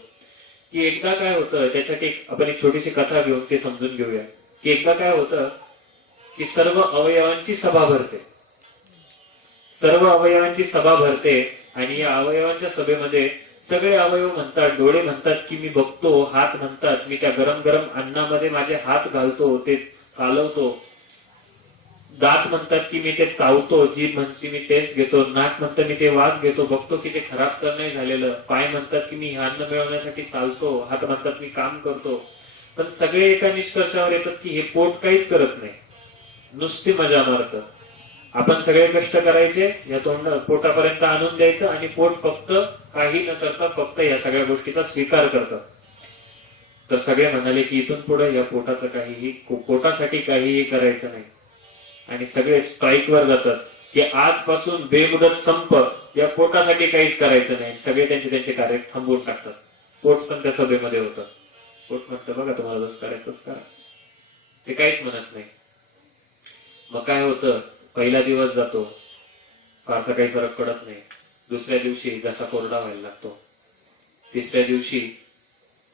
की एकदा काय होतं त्यासाठी आपण एक छोटीशी कथा घेऊन ते समजून घेऊया. की एकदा काय होतं की सर्व अवयवांची सभा भरते. सर्व अवयवांची सभा भरते आणि या अवयवांच्या सभेमध्ये सगळे अवयव म्हणतात, डोळे म्हणतात की मी बघतो, हात म्हणतात मी त्या गरम गरम अन्नामध्ये माझे हात घालतो, ते चालवतो, दात म्हणतात की मी ते चावतो, जीभ म्हणते मी टेस्ट घेतो, नाक म्हणतं मी ते वास घेतो, बघतो की ते खराब तर नाही झालेलं, पाय म्हणतात की मी अन्न मिळवण्यासाठी चालतो, हात म्हणतात मी काम करतो. पण सगळे एका निष्कर्षावर येतात की हे पोट काहीच करत नाही, नुसती मजा मारतं. आपण सगळे कष्ट करायचे, या पोटापर्यंत आणून द्यायचं आणि पोट फक्त काही न करता फक्त या सगळ्या गोष्टीचा स्वीकार करतं. तर सगळे म्हणाले की इथून पुढे या पोटाचं काहीही पोटासाठी काहीही करायचं नाही, आणि सगळे स्ट्राईकवर जातात की आजपासून बेमुदत संप, या पोटासाठी काहीच करायचं नाही. सगळे त्यांचे त्यांचे कार्य थांबवून टाकतात. पोट पण त्या सभेमध्ये होतं. पोट म्हणतं बघा तुम्हाला जसं करायचं तसं करा, ते काहीच म्हणत नाही. मग काय होतं, पहिला दिवस जातो, फारसा काही फरक पडत नाही. दुसऱ्या दिवशी घसा कोरडा व्हायला लागतो. तिसऱ्या दिवशी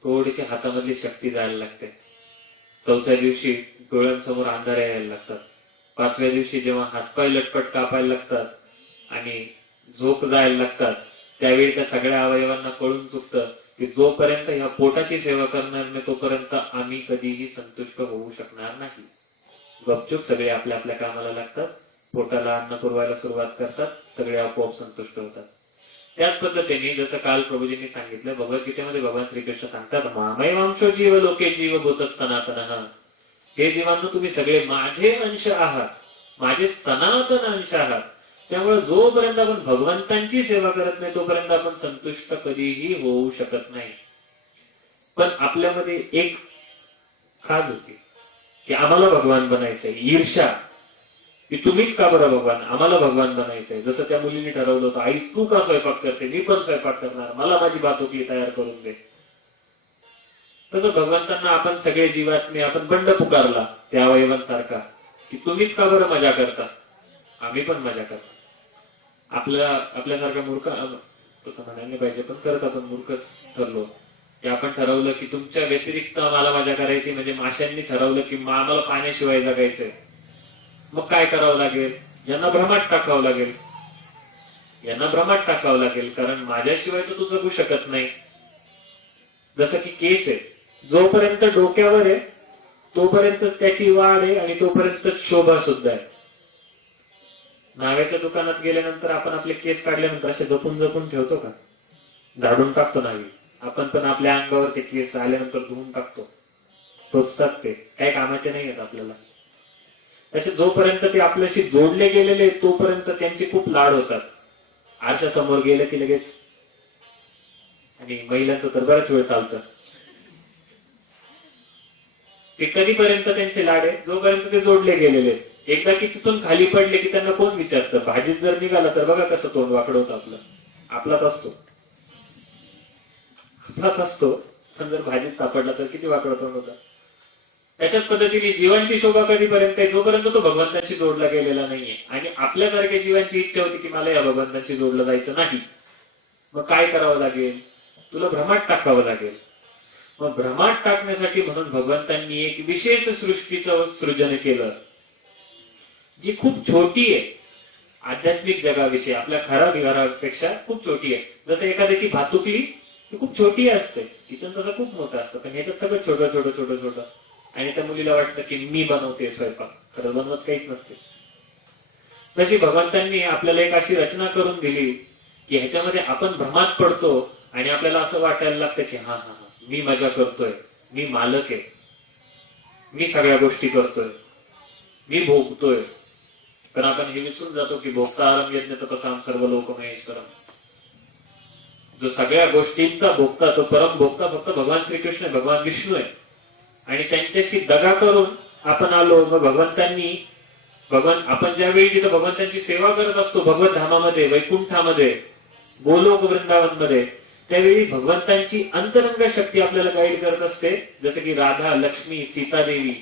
थोडीशी हातामधली शक्ती जायला लागते. चौथ्या दिवशी डोळ्यांसमोर अंधार यायला लागतात. पाचव्या दिवशी जेव्हा हातपाय लटपट कापायला लागतात आणि झोप जायला लागतात, त्यावेळी त्या सगळ्या अवयवांना कळून चुकतं की जोपर्यंत ह्या पोटाची सेवा करणार नाही तोपर्यंत आम्ही कधीही संतुष्ट होऊ शकणार नाही. गपचूप सगळे आपल्या आपल्या कामाला लागतात, पोटाला अन्न पुरवायला सुरुवात करतात, सगळे आपोआप संतुष्ट होतात. त्याच पद्धतीने जसं काल प्रभूजींनी सांगितलं, भगवद्गीतेमध्ये भगवान श्रीकृष्ण सांगतात, मामैवांशो जीव लोके जीव भूतः सनातनः. हे जीवांनो, तुम्ही सगळे माझे अंश आहात, माझे सनातन अंश आहात. त्यामुळे जोपर्यंत आपण भगवंतांची सेवा करत नाही तोपर्यंत आपण संतुष्ट कधीही होऊ शकत नाही. पण आपल्यामध्ये एक खाज होती की आम्हाला भगवान बनायचंय, ईर्ष्या की तुम्हीच का बरं भगवान, आम्हाला भगवान बनायचंय. जसं त्या मुलीने ठरवलं होतं, आई तू का स्वयंपाक करते, मी पण स्वयंपाक करणार, मला माझी भातुकली तयार करून दे. तसं भगवंतांना आपण सगळे जीवात्मे आपण बंड पुकारला त्या अवयवांसारखा की तुम्हीच का बरं मजा करता, आम्ही पण मजा करतो. आपल्यासारखा मूर्ख तसं म्हणायला नाही पाहिजे, पण खरंच आपण मूर्खच ठरलो की आपण ठरवलं की तुमच्या व्यतिरिक्त आम्हाला मजा करायची. म्हणजे माशांनी ठरवलं की आम्हाला पाण्याशिवाय जगायचंय. मग काय करावं लागेल, यांना भ्रमात टाकावं लागेल, यांना भ्रमात टाकावं लागेल, कारण माझ्याशिवाय तर तू जगू शकत नाही. जसं की केस आहे, जोपर्यंत डोक्यावर आहे तोपर्यंतच त्याची वाढ आहे आणि तोपर्यंत शोभा सुद्धा आहे. नाव्याच्या दुकानात गेल्यानंतर आपण आपले केस काढल्यानंतर असे जपून जपून ठेवतो का, झाडून टाकतो नावी. आपण पण आपल्या अंगावरचे केस आल्यानंतर धुवून टाकतो, टोचतात, ते काही कामाचे नाही आहेत आपल्याला. तसे जोपर्यंत ते आपल्याशी जोडले गेलेले तोपर्यंत त्यांचे खूप लाड होतात. आरशासमोर गेले की लगेच, आणि महिलांचं तर बराच वेळ चालतं. ते कधीपर्यंत त्यांचे लाड आहे, जोपर्यंत ते जोडले गेलेले. एकदा की तिथून खाली पडले की त्यांना कोण विचारतं. भाजीत जर निघाला तर बघा कसं तोंड वाकडं होतं आपलं, आपलाच असतो, पण जर भाजीत सापडला तर किती वाकडं तोंड होतं. तशाच पद्धतीने जीवांची शोभा कधीपर्यंत आहे, जोपर्यंत तो भगवंतांशी जोडला गेलेला नाहीये. आणि आपल्यासारख्या जीवांची इच्छा होती की मला या भगवंतांशी जोडलं जायचं नाही. मग काय करावं लागेल, तुला भ्रमात टाकावं लागेल. मग भ्रमात टाकण्यासाठी म्हणून भगवंतांनी एक विशेष सृष्टीचं सृजन केलं, जी खूप छोटी आहे. आध्यात्मिक जगाविषयी आपल्या खरा घरापेक्षा खूप छोटी आहे. जसं एखाद्याची भातुकली ती खूप छोटी असते, किचन तसं खूप मोठं असतं, पण ह्याच्यात सगळं छोटं छोटं छोटं छोटं. आणि त्या मुलीला वाटतं की मी बनवते स्वयंपाक, खरं बनवत काहीच नसते. तशी भगवंतांनी आपल्याला एक अशी रचना करून दिली की ह्याच्यामध्ये आपण भ्रमात पडतो आणि आपल्याला असं वाटायला लागतं की हा हा मी मजा करतोय, मी मालक आहे, मी सगळ्या गोष्टी करतोय, मी भोगतोय. पण आपण हे विसरून जातो की भोक्तारम यज्ञ तपसाम सर्व लोकमहेश्वरम. जो सगळ्या गोष्टींचा भोगता, तो परम भोगता फक्त भगवान श्रीकृष्ण आहे, भगवान विष्णू आहे. आणि त्यांच्याशी दगा करून आपण आलो. मग आपण ज्यावेळी तिथं भगवंतांची सेवा करत असतो, भगवत धामामध्ये, वैकुंठामध्ये, गोलोक वृंदावनमध्ये, त्यावेळी भगवंतांची अंतरंग शक्ती आपल्याला गाईड करत असते. जसं की राधा, लक्ष्मी, सीतादेवी,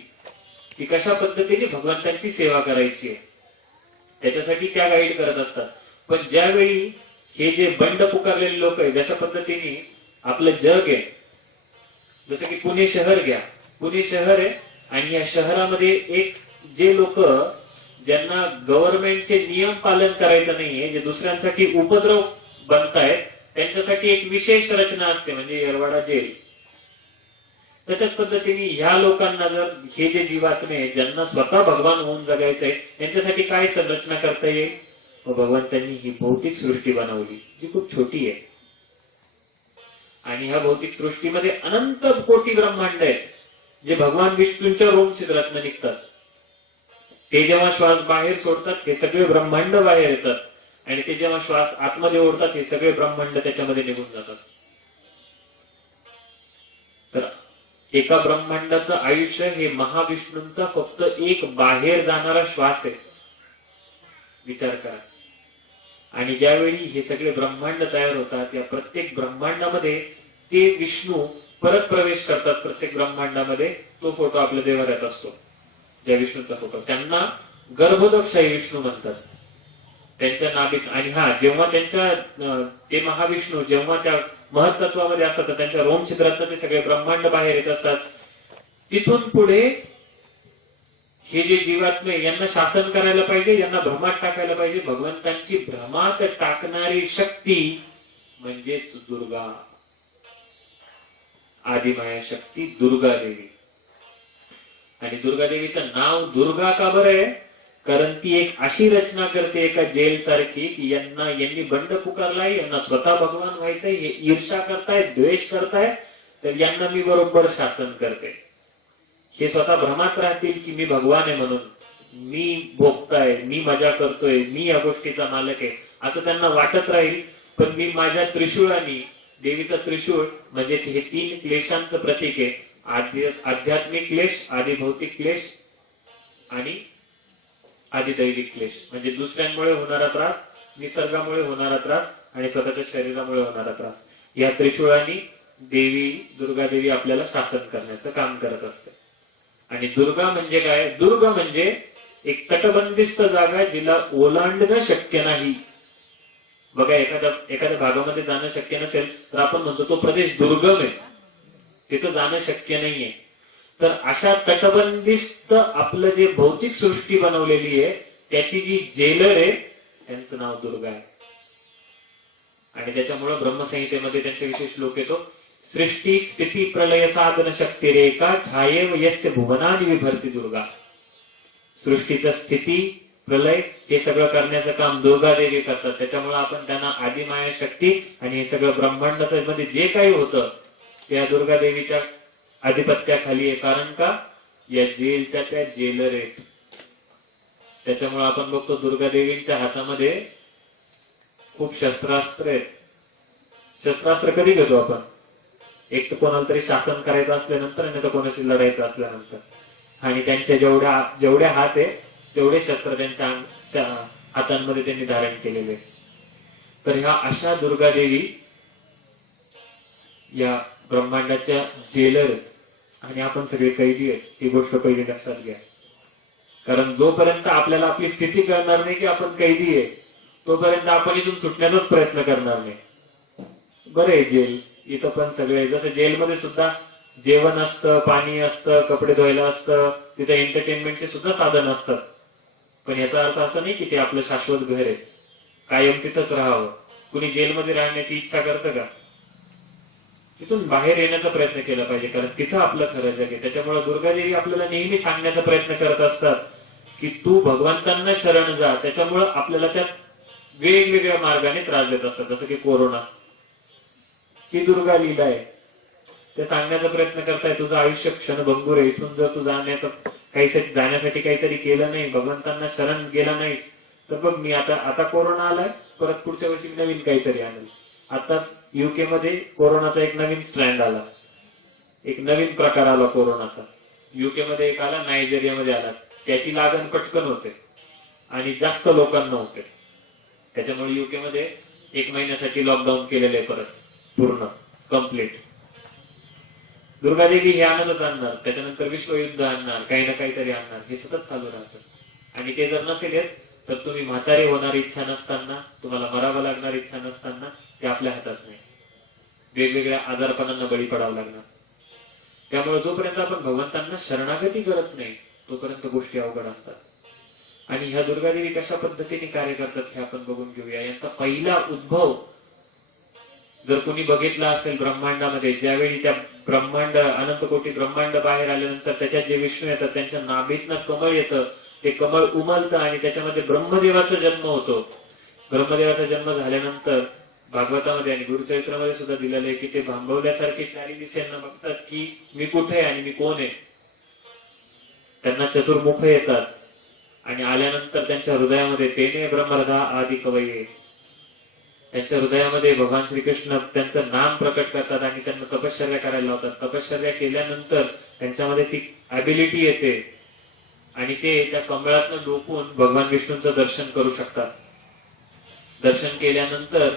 ती कशा पद्धतीने भगवंतांची सेवा करायची आहे त्याच्यासाठी त्या गाईड करत असतात. पण ज्यावेळी हे जे बंड पुकारलेले लोक आहे, जशा पद्धतीने आपलं जग आहे, जसं की पुणे शहर घ्या, पुणे शहर आहे आणि या शहरामध्ये एक जे लोक ज्यांना गव्हर्नमेंटचे नियम पालन करायचं नाहीये, जे दुसऱ्यांसाठी उपद्रव बनतायत, त्यांच्यासाठी एक विशेष रचना असते, म्हणजे येरवाडा जेल. तशाच पद्धतीने ह्या लोकांना जर हे जे जीवात्मे ज्यांना स्वतः भगवान होऊन जगायचंय त्यांच्यासाठी काय संरचना करता येईल. भगवंतांनी ही भौतिक सृष्टी बनवली जी खूप छोटी आहे. आणि ह्या भौतिक सृष्टीमध्ये अनंत कोटी ब्रह्मांड आहेत जे भगवान विष्णूंच्या रोम छिद्रातनं निघतात. ते जेव्हा श्वास बाहेर सोडतात हे सगळे ब्रह्मांड बाहेर येतात, आणि ते जेव्हा श्वास आतमध्ये ओढतात हे सगळे ब्रह्मांड त्याच्यामध्ये निघून जातात. तर एका ब्रह्मांडाचं आयुष्य हे महाविष्णूंचा फक्त एक बाहेर जाणारा श्वास आहे. विचार करा. आणि ज्यावेळी हे सगळे ब्रह्मांड तयार होतात, या प्रत्येक ब्रह्मांडामध्ये ते विष्णू परत प्रवेश करतात. प्रत्येक ब्रह्मांडामध्ये तो फोटो आपल्या देवाऱ्यात असतो, ज्या विष्णूचा फोटो. त्यांना गर्भोदकशाही विष्णू म्हणतात. त्यांच्या नाभिक. आणि जेव्हा त्यांच्या ते महाविष्णू जेव्हा त्या महत्त्वामध्ये असतात, तर त्यांच्या रोमछिद्रात ते सगळे ब्रह्मांड बाहेर येत असतात. तिथून पुढे हे जे जीवात्मे यांना शासन करायला पाहिजे, यांना भ्रमात टाकायला पाहिजे. भगवंतांची भ्रमात टाकणारी शक्ती म्हणजेच दुर्गा, आदिमाया शक्ती दुर्गा देवी. आणि दुर्गा देवीचं नाव दुर्गा का बरं आहे? कारण ती एक अशी रचना करते एका जेल सारखी की यांनी बंड पुकारलाय, यांना स्वतः भगवान व्हायचंय, हे ईर्षा करताय, द्वेष करताय, तर यांना मी बरोबर शासन करते. हे स्वतः भ्रमात राहतील की मी भगवान आहे म्हणून, मी भोगताय, मी मजा करतोय, मी या गोष्टीचा मालक आहे, असं त्यांना वाटत राहील. पण मी माझ्या त्रिशूळाने, देवीचा त्रिशूळ म्हणजे हे 3 क्लेशांचं प्रतीक आहे. आध्यात्मिक क्लेश, आधी भौतिक क्लेश आणि आधी दैविक क्लेश. म्हणजे दुसऱ्यांमुळे होणारा त्रास, निसर्गामुळे होणारा त्रास आणि स्वतःच्या शरीरामुळे होणारा त्रास. या त्रिशूळाने देवी, दुर्गा देवी आपल्याला शासन करण्याचं काम करत असते. आणि दुर्गा म्हणजे काय? दुर्ग म्हणजे एक तटबंदिस्त जागा जिला ओलांडणं शक्य नाही. बघा, एखाद्या भागामध्ये जाणं शक्य नसेल तर आपण म्हणतो तो प्रदेश दुर्गम आहे, तिथं जाणं शक्य नाहीये. तर अशा तटबंदिस्त आपलं जे भौतिक सृष्टी बनवलेली आहे त्याची जी जेलर आहे त्यांचं नाव दुर्गा आहे. आणि त्याच्यामुळे ब्रह्मसंहितेमध्ये त्यांच्याविषयी श्लोक येतो, सृष्टी स्थिती प्रलय साधन शक्ती रेखा छायेव यस्य भुवनानि विभर्ती दुर्गा. सृष्टीचं स्थिती प्रलय हे सगळं करण्याचं काम दुर्गा देवी करतात. त्याच्यामुळे आपण त्यांना आदिमाया शक्ती आणि हे सगळं ब्रह्मांडामध्ये जे काही होतं त्या दुर्गा देवीच्या आधिपत्याखाली आहे. कारण का? या जेलच्या त्या जेलर आहेत. त्याच्यामुळे आपण बघतो दुर्गा देवींच्या हातामध्ये खूप शस्त्रास्त्र आहेत. शस्त्रास्त्र कधी घेतो आपण? एक तर कोणाला तरी शासन करायचं असल्यानंतर, आणि तर कोणाशी लढायचं असल्यानंतर. आणि त्यांच्या जेवढ्या हात आहे तेवढे शस्त्र त्यांच्या हातांमध्ये त्यांनी धारण केलेले. तर ह्या अशा दुर्गा देवी या ब्रह्मांडाच्या जेलर आहेत आणि आपण सगळे कैदी आहेत. ही गोष्ट पहिली लक्षात घ्या. कारण जोपर्यंत आपल्याला आपली स्थिती कळणार नाही की आपण कैदी आहे, तोपर्यंत आपण इथून सुटण्याचाच प्रयत्न करणार नाही. बरं आहे जेल, इथं पण सगळे, जसं जेलमध्ये सुद्धा जेवण असतं, पाणी असतं, कपडे धुवायला असतं, तिथे एंटरटेनमेंटचे सुद्धा साधन असतात. पण याचा अर्थ असा नाही की ते आपलं शाश्वत घर आहे, कायम तिथंच राहावं. कुणी जेलमध्ये राहण्याची इच्छा करतं का? तिथून बाहेर येण्याचा प्रयत्न केला पाहिजे, कारण तिथं आपलं खरं जग आहे. त्याच्यामुळे दुर्गादेवी आपल्याला नेहमी सांगण्याचा प्रयत्न करत असतात की तू भगवंतांना शरण जा. त्याच्यामुळे आपल्याला त्यात वेगवेगळ्या मार्गाने त्रास देत असतात. जसं की कोरोना, ही दुर्गा लीला आहे. ते सांगण्याचा प्रयत्न करताय तुझं आयुष्य क्षणभंगूर आहे, इथून जर तू जाण्यासाठी काहीतरी केलं नाही, भगवंतांना शरण गेला नाहीस, तर बघ मी आता कोरोना आलाय, परत पुढच्या वर्षी नवीन काहीतरी आणेल. आताच युके मध्ये कोरोनाचा एक नवीन स्ट्रँड आला, एक नवीन प्रकार आला कोरोनाचा. युके मध्ये एक आला, नायजेरियामध्ये आला. त्याची लागण पटकन होते आणि जास्त लोकांना होते. त्याच्यामुळे युके मध्ये 1 महिन्यासाठी लॉकडाऊन केलेलं आहे, परत पूर्ण कम्प्लीट. दुर्गादेवी हे आणतच आणणार, त्याच्यानंतर विश्वयुद्ध आणणार, काही ना काहीतरी आणणार, हे सतत चालू राहतं. आणि ते जर नसेल येत तर तुम्ही म्हातारे होणारी इच्छा नसताना, तुम्हाला मरावं लागणार इच्छा नसताना, ते आपल्या हातात नाही. वेगवेगळ्या आजारपणांना बळी पडावं लागणार. त्यामुळे जोपर्यंत आपण भगवंतांना शरणागती करत नाही तोपर्यंत गोष्टी अवघड असतात. आणि ह्या दुर्गादेवी कशा पद्धतीने कार्य करतात हे आपण बघून घेऊया. यांचा पहिला उद्भव जर कोणी बघितला असेल ब्रह्मांडामध्ये, ज्यावेळी त्या ब्रह्मांड, अनंत कोटी ब्रह्मांड बाहेर आल्यानंतर त्याच्यात जे विष्णू येतात त्यांच्या नाभीतनं कमळ येतं, ते कमळ उमलतं आणि त्याच्यामध्ये ब्रह्मदेवाचा जन्म होतो. ब्रह्मदेवाचा जन्म झाल्यानंतर भागवतामध्ये आणि गुरुचरित्रामध्ये सुद्धा दिलेलं आहे की ते भांबवल्यासारखे 4 दिशांना बघतात की मी कुठे आहे आणि मी कोण आहे. त्यांना चतुर्मुख येतात आणि आल्यानंतर त्यांच्या हृदयामध्ये तेने ब्रह्मरधा आदी कवये, त्यांच्या हृदयामध्ये भगवान श्रीकृष्ण त्यांचं नाम प्रकट करतात आणि त्यांना तपश्चर्या करायला लावतात. तपश्चर्या केल्यानंतर त्यांच्यामध्ये ती ॲबिलिटी येते आणि ते त्या कमळातनं डोकून भगवान विष्णूंचं दर्शन करू शकतात. दर्शन केल्यानंतर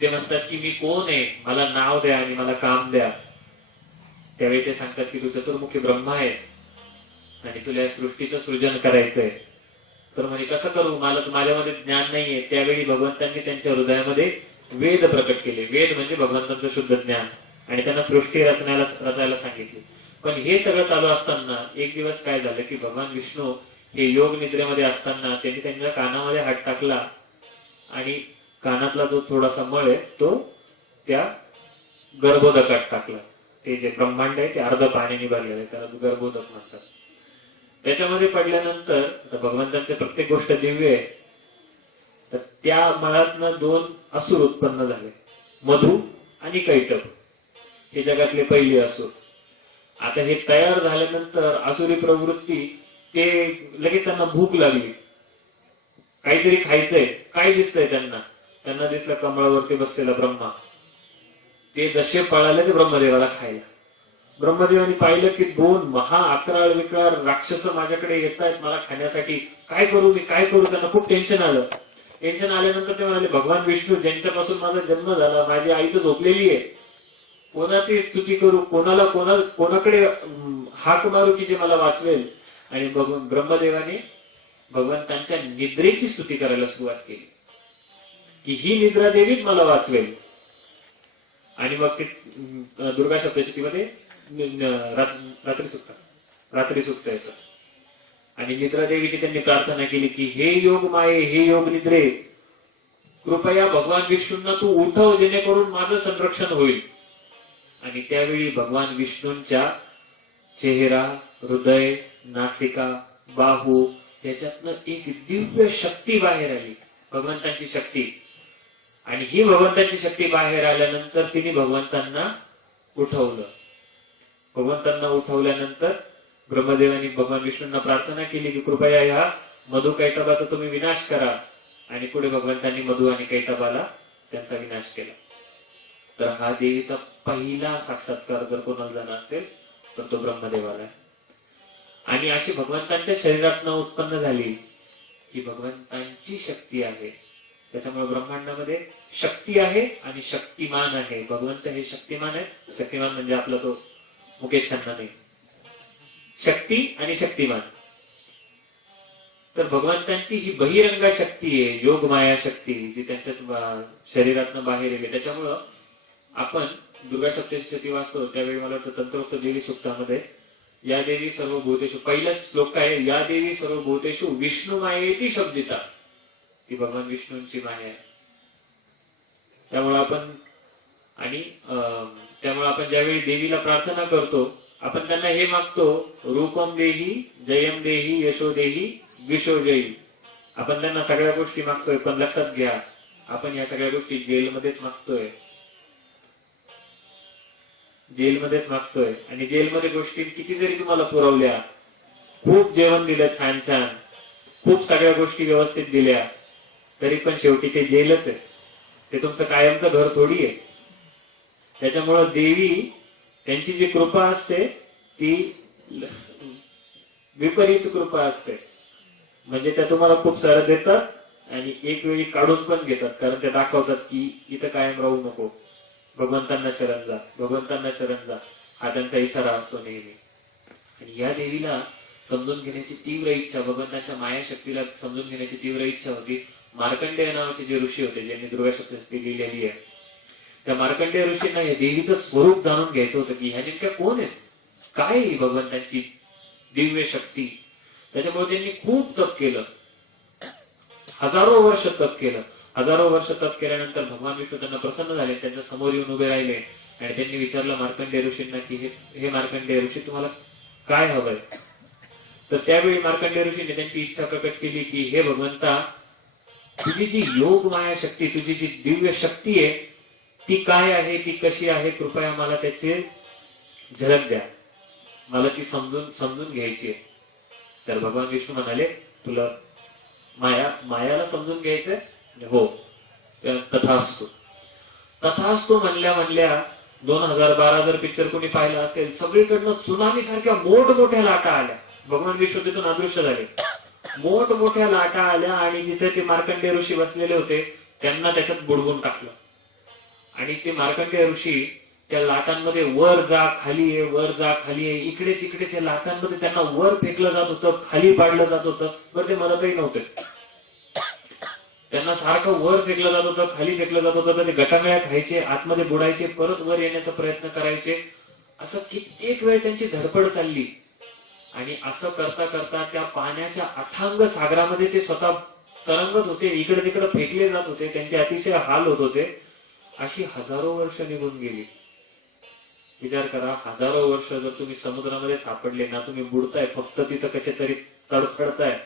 ते म्हणतात की मी कोण आहे, मला नाव द्या आणि मला काम द्या. त्यावेळी ते सांगतात की तू चतुर्मुखी ब्रह्मा आहेस आणि तुला या सृष्टीचं सृजन करायचंय. तर म्हणे कसं करू, मला माझ्यामध्ये ज्ञान नाहीये. त्यावेळी भगवंतांनी त्यांच्या हृदयामध्ये वेद प्रकट केले. वेद म्हणजे भगवंतांचं शुद्ध ज्ञान, आणि त्यांना सृष्टी रचायला सांगितली. पण हे सगळं चालू असताना एक दिवस काय झालं की भगवान विष्णू हे योग निद्रेमध्ये असताना त्यांनी त्यांच्या कानामध्ये हात टाकला आणि कानातला जो थोडासा मळ आहे तो त्या गर्भोदकात टाकला. ते जे ब्रह्मांड आहे ते अर्ध पाण्याने भरलेलं आहे, त्याला गर्भोदक म्हणतात. त्याच्यामध्ये पडल्यानंतर भगवंतांचे प्रत्येक गोष्ट दिव्य आहे. तर त्या मळातनं 2 असुर उत्पन्न झाले, मधु आणि कैटभ. हे जगातले पहिले असुर. आता हे तयार झाल्यानंतर असुरी प्रवृत्ती, ते लगेच त्यांना भूक लागली, काहीतरी खायचंय. काय दिसतंय त्यांना दिसलं कमळावरती बसलेला ब्रह्मा. ते जसे पळाले ते ब्रह्मदेवाला खायला. ब्रह्मदेवानी पाहिलं की 2 महा अकराळ विकराळ राक्षस माझ्याकडे येत आहेत मला खाण्यासाठी. काय करू मी, काय करू. त्यांना खूप टेन्शन आलं. टेन्शन आल्यानंतर ते म्हणाले भगवान विष्णू ज्यांच्यापासून माझा जन्म झाला, माझी आई तर झोपलेली आहे, कोणाची स्तुती करू, कोणाकडे हाक मारू की जे मला वाचवेल. आणि ब्रह्मदेवाने भगवंतांच्या निद्रेची स्तुती करायला सुरुवात केली की ही निद्रा देवीच मला वाचवेल. आणि मग ते दुर्गा सप्तशतीमध्ये रात्री सुक्त येतं. आणि निद्रा देवीची त्यांनी प्रार्थना केली की हे योग माये, हे योग निद्रे, कृपया भगवान विष्णूंना तू उठव जेणेकरून माझं संरक्षण होईल. आणि त्यावेळी भगवान विष्णूंच्या चेहरा, हृदय, नासिका, बाहू याच्यातनं एक दिव्य शक्ती बाहेर आली, भगवंतांची शक्ती. आणि ही भगवंतांची शक्ती बाहेर आल्यानंतर तिने भगवंतांना उठवलं. भगवंतांना उठवल्यानंतर ब्रह्मदेवानी भगवान विष्णूंना प्रार्थना केली की कृपया ह्या मधु कैटभाचा तुम्ही विनाश करा. आणि पुढे भगवंतांनी मधु आणि कैटभाला त्यांचा विनाश केला. तर हा देवीचा पहिला साक्षात्कार जर कोणाला झाला असेल तर तो ब्रह्मदेवाला आहे. आणि अशी भगवंतांच्या शरीरातनं उत्पन्न झाली ही भगवंतांची शक्ती आहे. त्याच्यामुळे ब्रह्मांडामध्ये शक्ती आहे आणि शक्तिमान आहे. भगवंत हे शक्तिमान आहे. शक्तिमान म्हणजे आपला तो मुकेश खन्ना नाही, शक्ती आणि शक्तिमान. तर भगवंतांची ही बहिरंगा शक्ती आहे, योग माया शक्ती, जी त्यांच्या शरीरातनं बाहेर येते. त्याच्यामुळं आपण दुर्गा सप्तशती वाचतो त्यावेळी मला वाटतं तंत्रोक्त देवी सुक्तामध्ये या देवी सर्व भूतेषु, पहिलाच श्लोक आहे, या देवी सर्व भूतेषु विष्णू मायेती शब्दिता. ती भगवान विष्णूंची माया आहे. त्यामुळे आपण ज्यावेळी देवीला प्रार्थना करतो आपण त्यांना हे मागतो, रूपम देही, जयम देही, यशो देही, विशो देही. आपण त्यांना सगळ्या गोष्टी मागतोय, पण लक्षात घ्या आपण या सगळ्या गोष्टी जेलमध्येच मागतोय. जेलमध्येच मागतोय. आणि जेलमध्ये गोष्टी किती जरी तुम्हाला पुरवल्या, खूप जेवण दिलं छान छान, खूप सगळ्या गोष्टी व्यवस्थित दिल्या, तरी पण शेवटी ते जेलच आहे. ते तुमचं कायमचं घर थोडी आहे. त्याच्यामुळं देवी त्यांची जी कृपा असते ती विपरीत कृपा असते. म्हणजे त्या तुम्हाला खूप सारं देतात आणि एक वेळी काढून पण घेतात, कारण ते दाखवतात की इथं कायम राहू नको, भगवंतांना शरण जा, भगवंतांना शरण जा, हा त्यांचा इशारा असतो नेहमी. आणि या देवीला समजून घेण्याची तीव्र इच्छा, भगवंतांच्या मायाशक्तीला समजून घेण्याची तीव्र इच्छा होती. मार्कंडेय नावाचे जे ऋषी होते ज्यांनी दुर्गा सप्तशती लिहिलेली आहे, त्या मार्कंडेय ऋषींना या देवीचं स्वरूप जाणून घ्यायचं होतं की ह्या नेमक्या कोण आहेत, काय आहे भगवंतांची दिव्य शक्ती. त्याच्यामुळे त्यांनी खूप तप केलं, हजारो वर्ष तप केलं. हजारो वर्ष तप केल्यानंतर भगवान विष्णू त्यांना प्रसन्न झाले, त्यांच्या समोर येऊन उभे राहिले आणि त्यांनी विचारलं मार्कंडेय ऋषींना की हे मार्कंडेय ऋषी तुम्हाला काय हवंय. तर त्यावेळी मार्कंडेय ऋषीने त्यांची इच्छा प्रकट केली की हे भगवंता, तुझी जी योग माया शक्ती, तुझी जी दिव्य शक्ती आहे ती काय आहे, ती कशी आहे, कृपया मला त्याचे झलक द्या, मला ती समजून घ्यायची आहे. तर भगवान विष्णू म्हणाले तुला मायाला समजून घ्यायचंय. हो. तथास्तु. तथास्तु म्हणल्या 2012 जर पिक्चर कोणी पाहिलं असेल, सगळीकडनं सुनामी सारख्या मोठमोठ्या लाटा आल्या. भगवान विष्णू तिथून अदृश्य झाले. मोठमोठ्या लाटा आल्या आणि जिथे ते मार्कंडेय ऋषी बसलेले होते त्यांना त्याच्यात बुडवून टाकलं. आणि ते मार्कंडेय ऋषी त्या लाटांमध्ये वर जा खाली ये, वर जा खाली ये, इकडे तिकडे त्या लाटांमध्ये त्यांना वर फेकलं जात होतं, खाली पाडलं जात होतं. बरं ते मरतही नव्हते. त्यांना सारखं वर फेकलं जात होतं, खाली फेकलं जात होतं. तर ते गटांगळ्या खायचे, आतमध्ये बुडायचे, परत वर येण्याचा प्रयत्न करायचे. असं कित्येक वेळ त्यांची धडपड चालली. आणि असं करता करता त्या पाण्याच्या अथांग सागरामध्ये ते स्वतः तरंगत होते, इकडे तिकडे फेकले जात होते, त्यांचे अतिशय हाल होत होते. अशी हजारो वर्ष निघून गेली. विचार करा, हजारो वर्ष जर तुम्ही समुद्रामध्ये सापडले ना, तुम्ही बुडताय फक्त तिथं कसे तरी तडफडताय,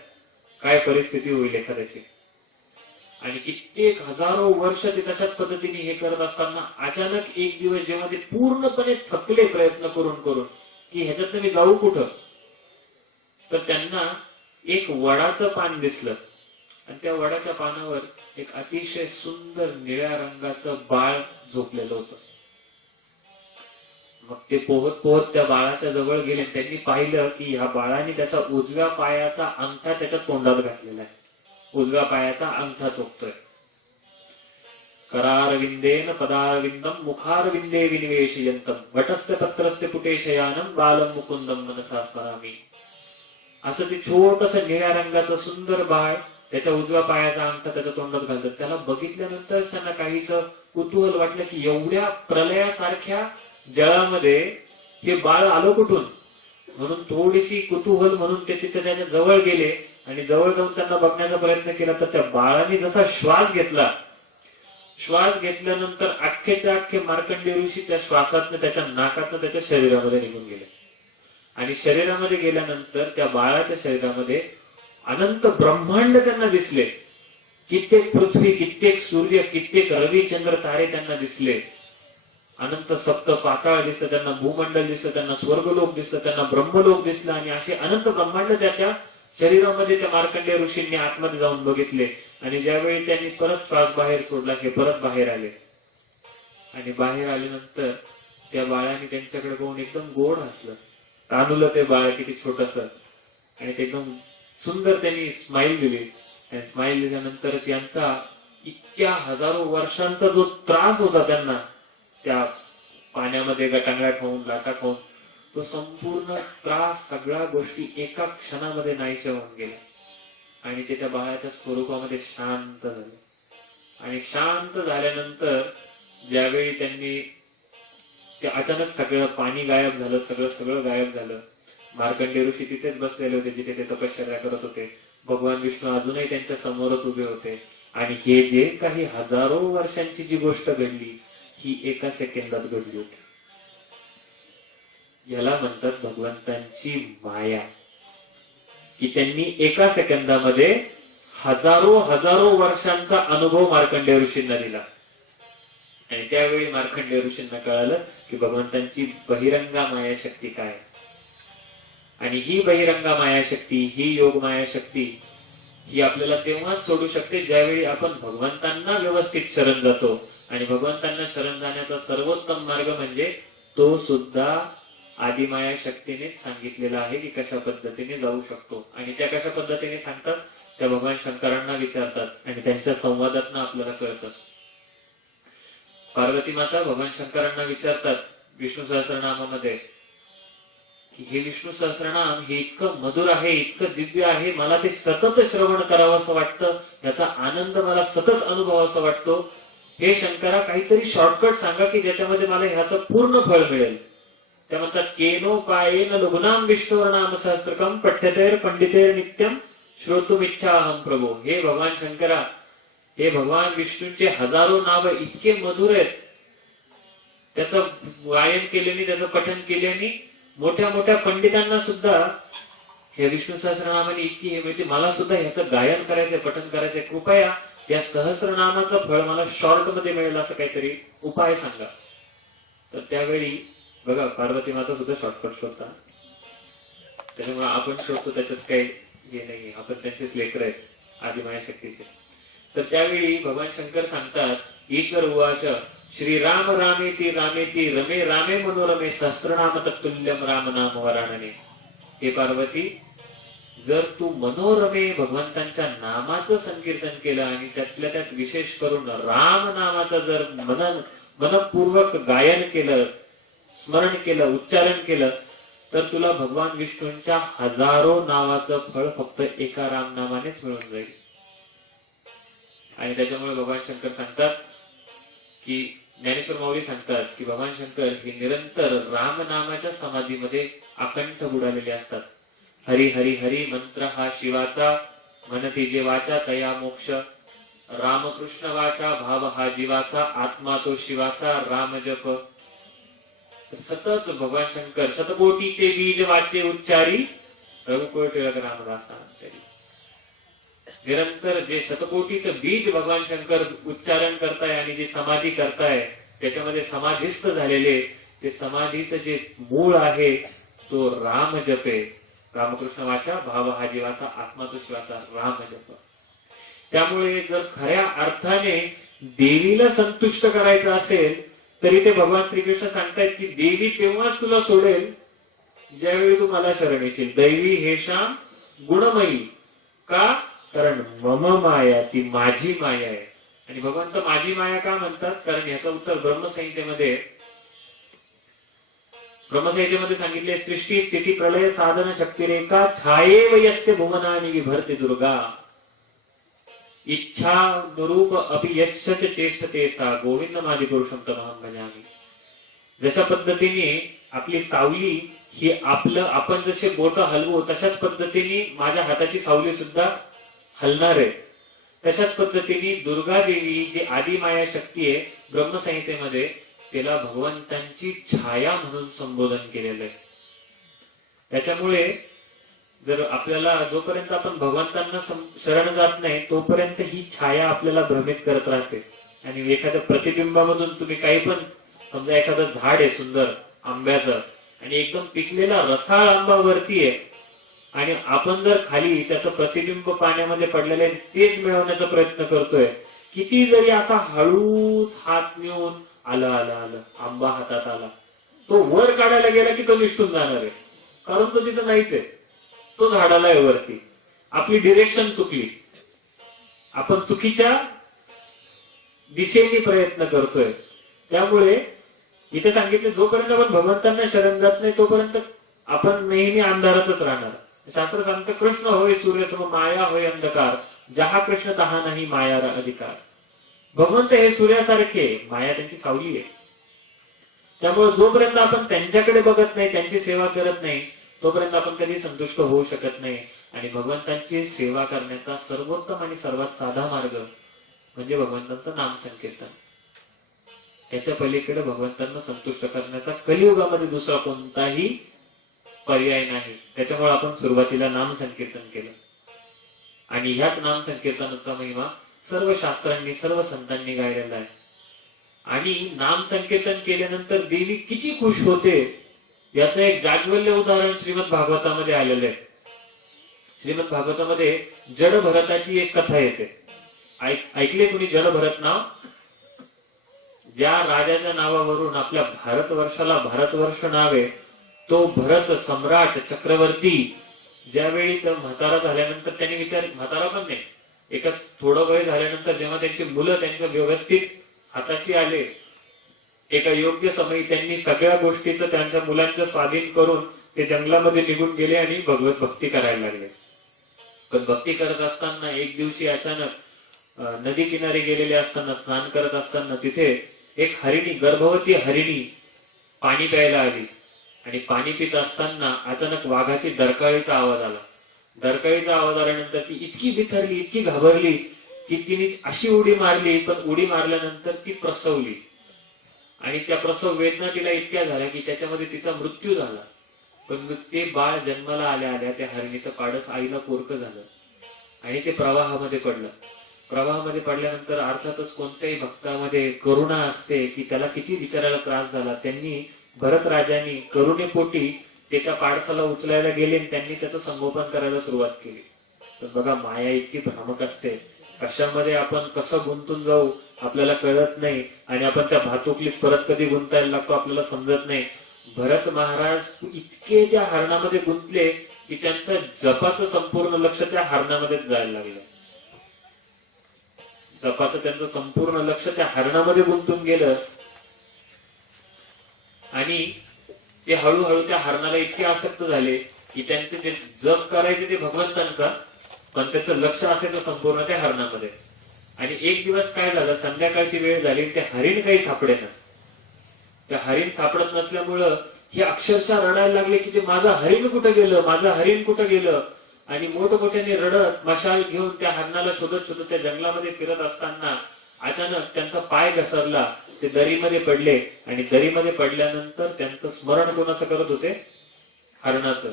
काय परिस्थिती होईल एखाद्याची. आणि कित्येक हजारो वर्ष ते तशाच पद्धतीने हे करत असताना अचानक एक दिवस जेव्हा ते पूर्णपणे थकले प्रयत्न करून करून की ह्याच्यात मी जाऊ कुठं, तर त्यांना एक वडाचं पान दिसलं. आणि त्या वडाच्या पानावर एक अतिशय सुंदर निळ्या रंगाचं बाळ झोपलेलं होतं. मग ते पोहत पोहत त्या बाळाच्या जवळ गेले. त्यांनी पाहिलं की ह्या बाळाने त्याचा उजव्या पायाचा अंगठा त्याच्या तोंडात घातलेला आहे. उजव्या पायाचा अंगठा चोखतोय. करारविंदेन पदारविंदम मुखारविंदे विनिवेशयंतम वटस्य पत्रस्य पुटे शयानम बालम मुकुंदम मनसा स्मरामी. असं ते छोटस निळ्या रंगाचं सुंदर बाळ त्याच्या उजव्या पायाचा अंगठा त्याच्या तोंडात घालतात. त्याला बघितल्यानंतर त्यांना काहीच कुतूहल वाटलं की एवढ्या प्रलयासारख्या जळामध्ये हे बाळ आलं कुठून. म्हणून थोडीशी कुतूहल म्हणून ते तिथे त्याच्या जवळ गेले आणि जवळ जाऊन त्यांना बघण्याचा प्रयत्न केला. तर त्या बाळाने जसा श्वास घेतला, श्वास घेतल्यानंतर अख्खेच्या अख्खे मार्कंडेय ऋषी त्या श्वासातनं त्याच्या नाकातनं त्याच्या शरीरामध्ये निघून गेले. आणि शरीरामध्ये गेल्यानंतर त्या बाळाच्या शरीरामध्ये अनंत ब्रह्मांड त्यांना दिसले. कित्येक पृथ्वी, कित्येक सूर्य, कित्येक रवी चंद्र तारे त्यांना दिसले. अनंत सप्त पाताळ दिसतं त्यांना, भूमंडल दिसतं त्यांना, स्वर्गलोक दिसतं त्यांना, ब्रह्मलोक दिसलं. आणि असे अनंत ब्रह्मांड त्याच्या शरीरामध्ये त्या मार्कंडेय ऋषींनी आतमध्ये जाऊन बघितले. आणि ज्यावेळी त्यांनी परत श्वास बाहेर सोडला, हे परत बाहेर आले. आणि बाहेर आल्यानंतर त्या बाळाने त्यांच्याकडे बघून एकदम गोड हसलं. तानुलं ते बाळ किती छोटस. आणि ते एकदम सुंदर त्यांनी स्माईल दिली. आणि स्माईल दिल्यानंतरच यांचा इतक्या हजारो वर्षांचा जो त्रास होता त्यांना त्या पाण्यामध्ये गटांगळ्या खाऊन, लाटा खाऊन, तो संपूर्ण त्रास, सगळ्या गोष्टी एका क्षणामध्ये नाहीशा होऊन गेल्या. आणि ते त्या बाळाच्या स्वरूपामध्ये शांत झाले. आणि शांत झाल्यानंतर ज्यावेळी त्यांनी ते अचानक सगळं पाणी गायब झालं, सगळं गायब झालं. मार्कंडेय ऋषी तिथेच बसलेले होते जिथे ते तपश्चर्या करत होते. भगवान विष्णू अजूनही त्यांच्या समोरच उभे होते. आणि हे जे काही हजारो वर्षांची जी गोष्ट घडली ही एका सेकंदात घडली होती. याला म्हणतात भगवंतांची माया, की त्यांनी एका सेकंदामध्ये हजारो वर्षांचा अनुभव मार्कंडेय ऋषींना दिला. आणि त्यावेळी मार्कंडेय ऋषींना कळालं की भगवंतांची बहिरंगा माया शक्ती काय. आणि ही बहिरंगा माया शक्ती, ही योग माया शक्ती ही आपल्याला तेव्हाच सोडू शकते ज्यावेळी आपण भगवंतांना व्यवस्थित शरण जातो. आणि भगवंतांना शरण जाण्याचा सर्वोत्तम मार्ग म्हणजे तो सुद्धा आदिमाया शक्तीनेच सांगितलेला आहे की कशा पद्धतीने जाऊ शकतो. आणि त्या कशा पद्धतीने सांगतात त्या भगवान शंकरांना विचारतात आणि त्यांच्या संवादातनं आपल्याला कळतं. पार्वती माता भगवान शंकरांना विचारतात विष्णू सहस्रनामामध्ये की हे विष्णू सहस्रनाम हे इतकं मधुर आहे, इतकं दिव्य आहे, मला ते सतत श्रवण करावं असं वाटतं, याचा आनंद मला सतत अनुभव असं वाटतो. हे शंकरा काहीतरी शॉर्टकट सांगा की ज्याच्यामध्ये मला ह्याचं पूर्ण फळ मिळेल. त्या म्हणतात केनोपायेन लघुनाम विष्णुर्नाम सहस्त्रकम पठ्यतेर पंडितेर नित्यम श्रोतुमिच्छाहम प्रभो. हे भगवान शंकरा, हे भगवान विष्णूचे हजारो नाव इतके मधुर आहेत, त्याचं गायन केल्याने, त्याचं पठन केल्याने मोठ्या मोठ्या पंडितांना सुद्धा हे विष्णू सहस्रनामाने इतकी हे माहिती, मला सुद्धा ह्याचं गायन करायचंय, पठन करायचंय, कृपया या सहस्रनामाचं फळ मला शॉर्ट मध्ये मिळेल असं काहीतरी उपाय सांगा. तर त्यावेळी बघा पार्वती माता सुद्धा शॉर्टकट शोधतात. त्याच्यामुळे आपण शोधतो त्याच्यात काही हे नाहीये, आपण त्यांचेच लेकर आहेत आदिमाया शक्तीचे. तर त्यावेळी भगवान शंकर सांगतात, ईश्वर उवाच श्रीराम रामेती रामेती रमे रामे मनोरमे सहस्रनाम तत्तुल्यम राम नाम वरानने. हे पार्वती, जर तू मनोरमे भगवंतांच्या नामाचं संकीर्तन केलं आणि त्यातल्या त्यात विशेष करून राम नामाचं जर मनपूर्वक गायन केलं, स्मरण केलं, उच्चारण केलं, तर तुला भगवान विष्णूंच्या हजारो नावाचं फळ फक्त एका राम नामानेच मिळून जाईल. आणि त्याच्यामुळे भगवान शंकर सांगतात की, ज्ञानेश्वर माऊली सांगतात की भगवान शंकर हे निरंतर राम नामाच्या समाधीमध्ये अकंठ बुडालेले असतात. हरी हरी हरी मंत्र हा शिवाचा, म्हणती जे वाचा तया मोक्ष. रामकृष्ण वाचा भाव हा जीवाचा, आत्मा तो शिवाचा राम जप. सतत भगवान शंकर शतकोटीचे बीज वाचे उच्चारी, रघुकुळ टिळक रामदासा अंतरी. निरंतर जे शतकोटीचं बीज भगवान शंकर उच्चारण करताय आणि जी समाधी करताय, त्याच्यामध्ये समाधीस्थ झालेले ते समाधीचं जे मूळ आहे तो राम जपे. रामकृष्ण वाचा भाव हा जीवाचा, आत्मा तो शिवाचा राम जप. त्यामुळे जर खऱ्या अर्थाने देवीला संतुष्ट करायचं असेल तरी ते भगवान श्रीकृष्ण सांगतायत की देवी तेव्हाच तुला सोडेल ज्यावेळी तू मला शरण येशील. दैवी हेशाम गुणमयी का, कारण मम माया, ती माझी माया आहे. आणि भगवंत माझी माया का म्हणतात, कारण ह्याचं उत्तर ब्रह्मसंहितेमध्ये सांगितले, सृष्टी स्थिती प्रलय साधन शक्तिरेखा छायेव यस्य भुवनानि विभर्ति दुर्गा, इच्छा नुरूप अपि यश्च चेष्टते सा गोविंद मादि पुरुषम तमहं भजामि. जशा पद्धतीने आपली सावली ही आपण जसे बोट हलवू तशाच पद्धतीने माझ्या हाताची सावली सुद्धा हलणार आहे. तशाच पद्धतीने दुर्गा देवी जी आदी माया शक्ती आहे, ब्रह्मसंहितेमध्ये तिला भगवंतांची छाया म्हणून संबोधन केलेलं आहे. त्याच्यामुळे जर आपल्याला जोपर्यंत आपण भगवंतांना शरण जात नाही तोपर्यंत ही छाया आपल्याला भ्रमित करत राहते. आणि एखाद्या प्रतिबिंबामधून तुम्ही काही पण, समजा एखादं झाड आहे सुंदर आंब्याचं आणि एकदम पिकलेला रसाळ आंबा वरती आहे आणि आपण जर खाली त्याचं प्रतिबिंब पाण्यामध्ये पडलेलं आहे तेच मिळवण्याचा प्रयत्न करतोय, किती जरी असा हळूच हात नेऊन आलं आलं आलं आंबा हातात आला, तो वर काढायला गेला की तो निष्ठून जाणार आहे, कारण तो तिथं नाहीच आहे, तो झाडाला आहे वरती. आपली डिरेक्शन चुकली, आपण चुकीच्या दिशेने प्रयत्न करतोय. त्यामुळे इथे सांगितले, जोपर्यंत आपण भगवंतांना शरण जात नाही तोपर्यंत आपण नेहमी अंधारातच राहणार. शास्त्र सांगतं, कृष्ण होय सूर्यसम माया होय अंधकार, जहा कृष्ण तहा नाही माया अधिकार. भगवंत हे सूर्यासारखे, माया त्यांची सावली आहे. त्यामुळे जोपर्यंत आपण त्यांच्याकडे बघत नाही, त्यांची सेवा करत नाही, तोपर्यंत आपण कधी संतुष्ट होऊ शकत नाही. आणि भगवंतांची सेवा करण्याचा सर्वोत्तम आणि सर्वात साधा मार्ग म्हणजे भगवंतांचं नाम संकीर्तन. याच्या पलीकडे भगवंतांना संतुष्ट करण्याचा कलियुगामध्ये दुसरा कोणताही पर्याय नाही. त्याच्यामुळे आपण सुरुवातीला नाम संकीर्तन केलं आणि ह्याच नाम संकीर्तनाचा महिमा सर्व शास्त्रांनी, सर्व संतांनी गायलेला आहे. आणि नाम संकीर्तन केल्यानंतर देवी किती खुश होते याचं एक जाज्वल्य उदाहरण श्रीमद भागवतामध्ये आलेलं आहे. श्रीमद भागवतामध्ये जड भरताची एक कथा येते. ऐकले कुणी जड भरत नाव? ज्या राजाच्या नावावरून आपल्या भारतवर्षाला भारतवर्ष नाव आहे, तो भरत सम्राट चक्रवर्ती ज्यावेळी म्हातारा झाल्यानंतर त्यांनी म्हातारा पण नाही, एकच थोडं वय झाल्यानंतर जेव्हा त्यांची मुलं त्यांच्या व्यवस्थित हाताशी आले, एका योग्य समयी त्यांनी सगळ्या गोष्टीचं त्यांच्या मुलांचं स्वाधीन करून ते जंगलामध्ये निघून गेले आणि भगवत भक्ती करायला लागले. पण भक्ती करत असताना एक दिवशी अचानक नदी किनारी गेलेले असताना, स्नान करत असताना तिथे एक हरिणी, गर्भवती हरिणी पाणी प्यायला आली आणि पाणी पित असताना अचानक वाघाची डरकाळीचा आवाज आला. डरकाळीचा आवाज आल्यानंतर ती इतकी बिथरली, इतकी घाबरली की तिने अशी उडी मारली, पण उडी मारल्यानंतर ती प्रसवली आणि त्या प्रसव वेदना तिला इतक्या झाल्या की त्याच्यामध्ये तिचा मृत्यू झाला. पण ते बाळ जन्माला आल्या आल्या त्या हरणीचं पाडस आईला पोरकं झालं आणि ते प्रवाहामध्ये पडलं. प्रवाहामध्ये पडल्यानंतर अर्थातच कोणत्याही भक्तामध्ये करुणा असते की त्याला किती विचारायला त्रास झाला. त्यांनी भरत राजांनी करुणेपोटी ते त्या पाडसाला उचलायला गेले आणि त्यांनी त्याचं संगोपन करायला सुरुवात केली. तर बघा, माया इतकी भ्रामक असते कशामध्ये आपण कसं गुंतून जाऊ आपल्याला कळत नाही आणि आपण त्या भातुकलीत परत कधी गुंतायला लागतो आपल्याला समजत नाही. भरत महाराज इतके त्या हरणामध्ये गुंतले की त्यांचं जपाचं संपूर्ण लक्ष त्या हरणामध्येच जायला लागलं. जपाचं त्यांचं संपूर्ण लक्ष त्या हरणामध्ये गुंतून गेलं आणि ते हळूहळू त्या हरणाला इतके आसक्त झाले की त्यांचे ते जप करायचे ते भगवंतांचा, पण त्याचं लक्ष असायचं संपूर्ण त्या हरणामध्ये. आणि एक दिवस काय झालं, संध्याकाळची वेळ झाली, ते हरिण काही सापडेना. त्या हरिण सापडत नसल्यामुळं हे अक्षरशः रडायला लागले की ते माझं हरिण कुठं गेलं, माझं हरिण कुठं गेलं. आणि मोठमोठ्याने रडत मशाल घेऊन त्या हरणाला शोधत शोधत त्या जंगलामध्ये फिरत असताना अचानक त्यांचा पाय घसरला, ते दरीमध्ये पडले. आणि दरीमध्ये पडल्यानंतर त्यांचं स्मरण कोणाचं करत होते, हरणाचं.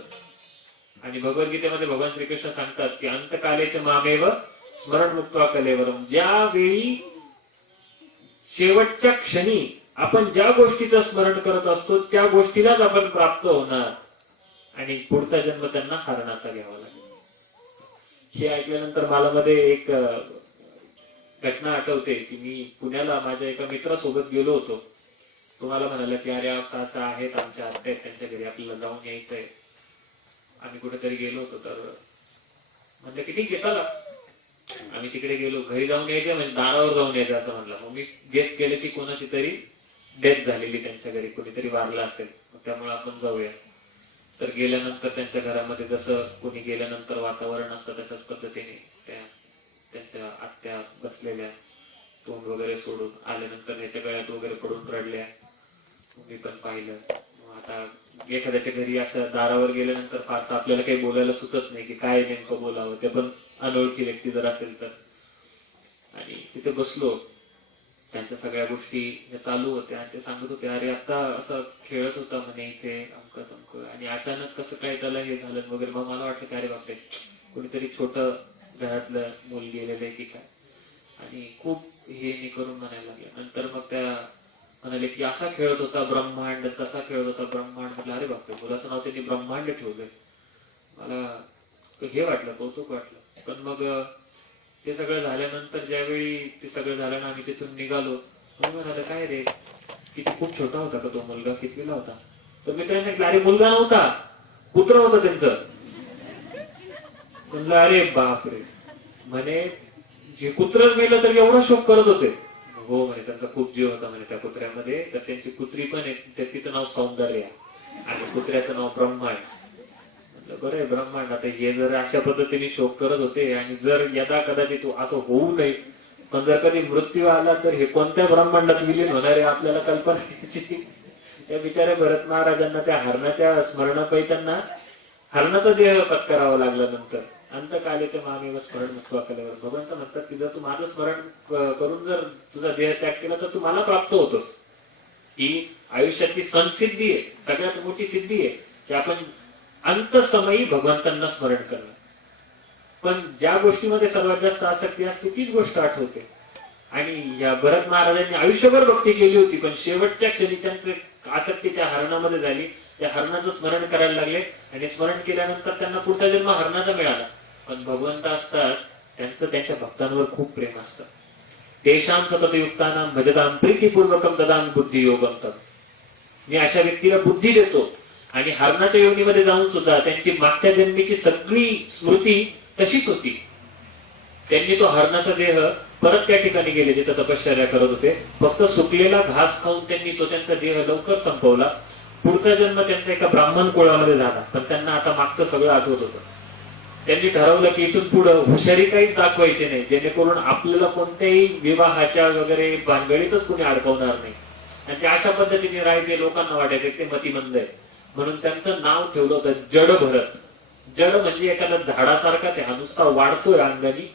आणि भगवद्गीतेमध्ये भगवान श्रीकृष्ण सांगतात की अंतकालेचे मामेव स्मरण मुक्त्वा कलेवरम. ज्यावेळी शेवटच्या क्षणी आपण ज्या गोष्टीचं स्मरण करत असतो त्या गोष्टीलाच आपण प्राप्त होणार आणि पुढचा जन्म त्यांना हरणाचा घ्यावा लागेल. हे ऐकल्यानंतर मला मध्ये एक घटना आठवते की मी पुण्याला माझ्या एका मित्रासोबत गेलो होतो. तुम्हाला म्हणाला की अरे असं आहेत आमच्या आत्या त्यांच्या घरी आपल्याला जाऊन यायचंय. आम्ही कुठेतरी गेलो होतो तर म्हणलं की ठीक आहे चला. आम्ही तिकडे गेलो, घरी जाऊन यायचं म्हणजे दारावर जाऊन यायचं असं म्हणलं. मग मी गेस केलं की कोणाची तरी डेथ झालेली त्यांच्या घरी, कोणीतरी वारलं असेल, त्यामुळे आपण जाऊया. तर गेल्यानंतर त्यांच्या घरामध्ये जसं कोणी गेल्यानंतर वातावरण असतं तशाच पद्धतीने त्यांच्या आत्या बसलेल्या, तोंड वगैरे सोडून आल्यानंतर त्याच्या गळ्यात वगैरे पडून रडल्या. मी पण पाहिलं. आता एखाद्याच्या घरी असं दारावर गेल्यानंतर फारसं आपल्याला काही बोलायला सुचत नाही की काय नेमकं बोलावं, ते पण अनोळखी व्यक्ती जर असेल तर. आणि तिथे बसलो, त्यांच्या सगळ्या गोष्टी चालू होत्या आणि ते सांगत होते अरे आता असं खेळत होता म्हणे इथे अमकं तमकं, आणि अचानक कसं काय त्याला हे झालं वगैरे. मग मला वाटलं की अरे बापरे कोणीतरी छोटं घरातलं मूल गेलेलं आहे की काय. आणि खूप हे करून म्हणायला लागले. नंतर मग त्या म्हणाले की असा खेळत होता ब्रह्मांड, तसा खेळत होता ब्रह्मांड. म्हटलं अरे बापरे मुलाचं नाव त्यांनी ब्रह्मांड ठेवलंय. मला हे वाटलं, कौतुक वाटलं. पण मग ते सगळं झाल्यानंतर ज्यावेळी ते सगळं झालं ना आम्ही तिथून निघालो, मग म्हणाले काय रे किती खूप छोटा होता का तो मुलगा, कितवीला होता. तर मी त्याने सांगितलं अरे मुलगा नव्हता, पुत्र होतं त्यांचं. म्हणलं अरे बापरे. म्हणे जे कुत्रच मेलं तर एवढा शोक करत होते. हो म्हणे त्यांचा खूप जीव होता म्हणे त्या कुत्र्यामध्ये. तर त्यांची कुत्री पण आहे, तिचं नाव सौंदर्य आणि कुत्र्याचं नाव ब्रह्मांड. बरं आहे ब्रह्मांड. आता हे जर अशा पद्धतीने शोक करत होते आणि जर यदा कदाचित असं होऊ नये, पण जर कधी मृत्यू आला तर हे कोणत्या ब्रह्मांडात विलीन होणार आहे आपल्याला कल्पना यायची. त्या बिचाऱ्या भरत महाराजांना त्या हरणाच्या स्मरणापायी त्यांना हरणाचा देह पत्करावा लागला. नंतर अंतकालेच्या मामेव स्मरण मुक्त्वा कलेवर. भगवंत म्हणतात की जर तू माझं स्मरण करून जर तुझा देह त्याग केला तर तू मला प्राप्त होतोस. ही आयुष्यातली संसिद्धी आहे, सगळ्यात मोठी सिद्धी आहे की आपण अंतसमयी भगवंतांना स्मरण करणं. पण ज्या गोष्टीमध्ये सर्वात जास्त आसक्ती असते तीच गोष्ट आठवते. आणि या भरत महाराजांनी आयुष्यभर भक्ती केली होती, पण शेवटच्या क्षणी त्यांचं आसक्ती त्या हरणामध्ये झाली. त्या हरणाचं स्मरण करायला लागले आणि स्मरण केल्यानंतर त्यांना पुढचा जन्म हरणाचा मिळाला. पण भगवंत असतात त्यांचं त्यांच्या भक्तांवर खूप प्रेम असतं. तेषां सततयुक्तानां भजतां प्रीतिपूर्वकं ददामि बुद्धियोगं तत्. मी अशा व्यक्तीला बुद्धी देतो आणि हरणाच्या योनीमध्ये जाऊन सुद्धा त्यांची मागच्या जन्मीची सगळी स्मृती तशीच होती. त्यांनी तो हरणाचा देह परत त्या ठिकाणी गेले जिथं तपश्चर्या करत होते. फक्त सुकलेला घास खाऊन त्यांनी तो त्यांचा देह लवकर संपवला. पुढचा जन्म त्यांचा एका ब्राह्मण कुळामध्ये झाला, पण त्यांना आता मागचं सगळं आठवत होतं. त्यांनी ठरवलं की इथून पुढे हुशारी काहीच दाखवायची नाही, जेणेकरून आपल्याला कोणत्याही विवाहाच्या वगैरे भानगडीतच कोणी अडकवणार नाही. आणि ते अशा पद्धतीने राहायचे. लोकांना वाटायचे ते मतिमंद आहे, म्हणून त्यांचं नाव ठेवलं होतं जड भरत. जड म्हणजे एखादा झाडासारखाच आहे, हा नुसता वाढतोय अंगानी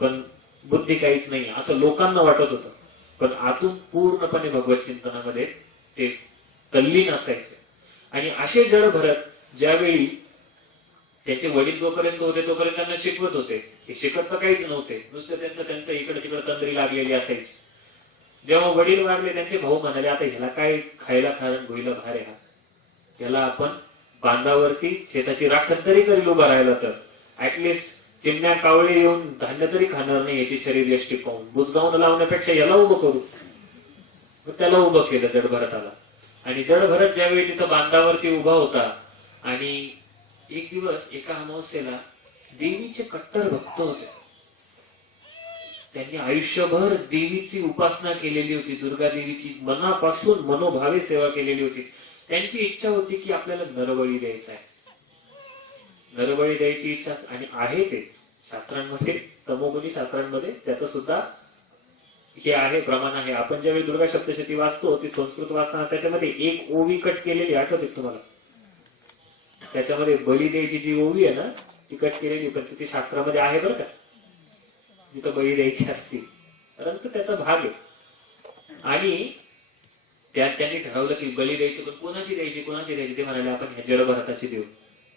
पण बुद्धी काहीच नाही असं लोकांना वाटत होतं. पण आतून पूर्णपणे भगवत चिंतनामध्ये ते तल्लीन असायचे. आणि असे जड भरत ज्यावेळी त्याचे वडील जोपर्यंत होते तोपर्यंत त्यांना शिकवत होते. हे शिकत तर काहीच नव्हते, नुसतं त्यांचं इकडे तिकडे तंद्री लागलेली असायची. जेव्हा वडील वारले त्यांचे भाऊ म्हणाले आता ह्याला काय खायला खायला भुईला भार आहे, याला आपण बांधावरती शेताची राखण तरी करील उभा राहिला तर ऍटलिस्ट चिमण्या कावळे येऊन धान्य तरी खाणार नाही याची शरीर यष्टी पाहून. बुजगावून लावण्यापेक्षा याला उभं करू. मग त्याला उभं केलं जडभरताला. आणि जडभरत ज्यावेळी तिथं बांधावरती उभा होता आणि एक दिवस एका अमावस्येला देवीचे कट्टर भक्त होते. त्यांनी आयुष्यभर देवीची उपासना केलेली होती. दुर्गा देवीची मनापासून मनोभावे सेवा केलेली होती. त्यांची इच्छा होती की आपल्याला नरबळी द्यायचा आहे. नरबळी द्यायची इच्छा आणि आहे ते शास्त्रांमध्ये, तमोगुणी शास्त्रांमध्ये त्याचं सुद्धा हे आहे, प्रमाण आहे. आपण ज्यावेळी दुर्गा सप्तशती वाचतो ती संस्कृत वाचताना त्याच्यामध्ये एक ओवी कट केलेली आठवते तुम्हाला. त्याच्यामध्ये बळी द्यायची जी ओवी आहे ना ती कट केलेली, पण ती शास्त्रामध्ये आहे बरं का, जिथं बळी द्यायची असती, परंतु त्याचा भाग आहे. आणि त्यात त्यांनी ठरवलं की बळी द्यायची, पण कोणाची द्यायची कोणाची द्यायची. ते म्हणाले आपण ह्या जडभरताची देऊ,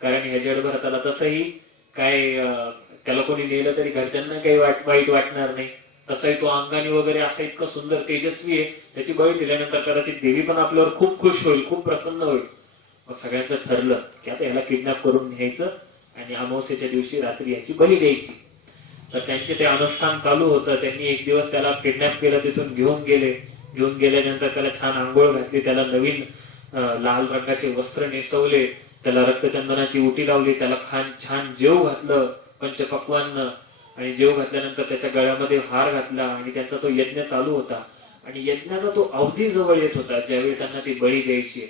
कारण ह्या जडभरताला तसंही काय त्याला कोणी नेलं तरी घरच्यांना काही वाईट वाटणार नाही. तसंही तो अंगाने वगैरे असा इतकं सुंदर तेजस्वी आहे, त्याची बळी दिल्यानंतर कदाचित देवी पण आपल्यावर खूप खुश होईल, खूप प्रसन्न होईल. मग सगळ्यांचं ठरलं की आता याला किडनॅप करून घ्यायचं आणि अमावस्येच्या दिवशी रात्री याची बळी द्यायची. तर त्यांचे ते अनुष्ठान चालू होतं. त्यांनी एक दिवस त्याला किडनॅप केलं, तिथून घेऊन गेले. घेऊन गेल्यानंतर त्याला छान आंघोळ घातली, त्याला नवीन लाल रंगाचे वस्त्र नेसवले, त्याला रक्तचंदनाची उटी लावली, त्याला छान जेव घातलं पंचपक्वान्न. आणि जेव घातल्यानंतर त्याच्या गळ्यामध्ये हार घातला आणि त्यांचा तो यज्ञ चालू होता. आणि यज्ञाचा तो अवधी जवळ येत होता ज्यावेळी त्यांना ती बळी द्यायची.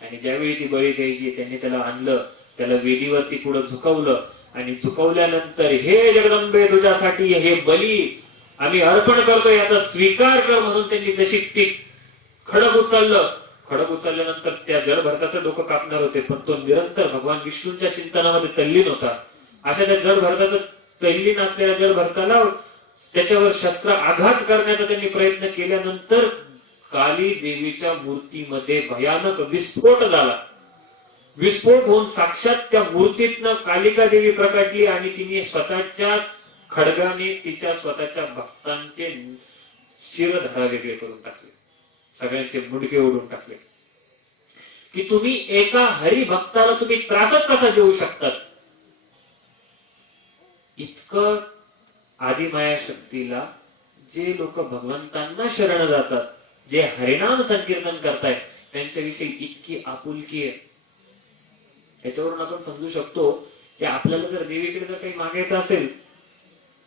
आणि ज्यावेळी ती बळी द्यायची त्यांनी त्याला आणलं, त्याला वेदीवरती पुढे झुकवलं. आणि झुकवल्यानंतर हे जगदंबे तुझ्यासाठी हे बली आम्ही अर्पण करतो, याचा स्वीकार कर म्हणून त्यांनी जशी ती खडक उचललं. खडक उचलल्यानंतर त्या जडभरताचं डोकं कापणार होते, पण तो निरंतर भगवान विष्णूंच्या चिंतनामध्ये तल्लीन होता. अशा त्या जडभरताचं तल्लीन असलेल्या जडभरताला त्याच्यावर शस्त्र आघात करण्याचा त्यांनी प्रयत्न केल्यानंतर काली देवीच्या मूर्तीमध्ये भयानक विस्फोट झाला. विस्फोट होऊन साक्षात त्या मूर्तीतनं कालिका देवी प्रकटली आणि तिने स्वतःच्या खडगाने तिच्या स्वतःच्या भक्तांचे शिरधरा वेगळे करून टाकले, सगळ्यांचे मुंडके ओढून टाकले. की तुम्ही एका हरिभक्ताला तुम्ही त्रासच कसा देऊ शकतात. इतकं आदिमाया शक्तीला जे लोक भगवंतांना शरण जातात, जे हरिनाम संकीर्तन करतायत, त्यांच्याविषयी इतकी आपुलकी आहे. याच्यावरून आपण समजू शकतो की आपल्याला जर देवीकडे जर काही मागायचं असेल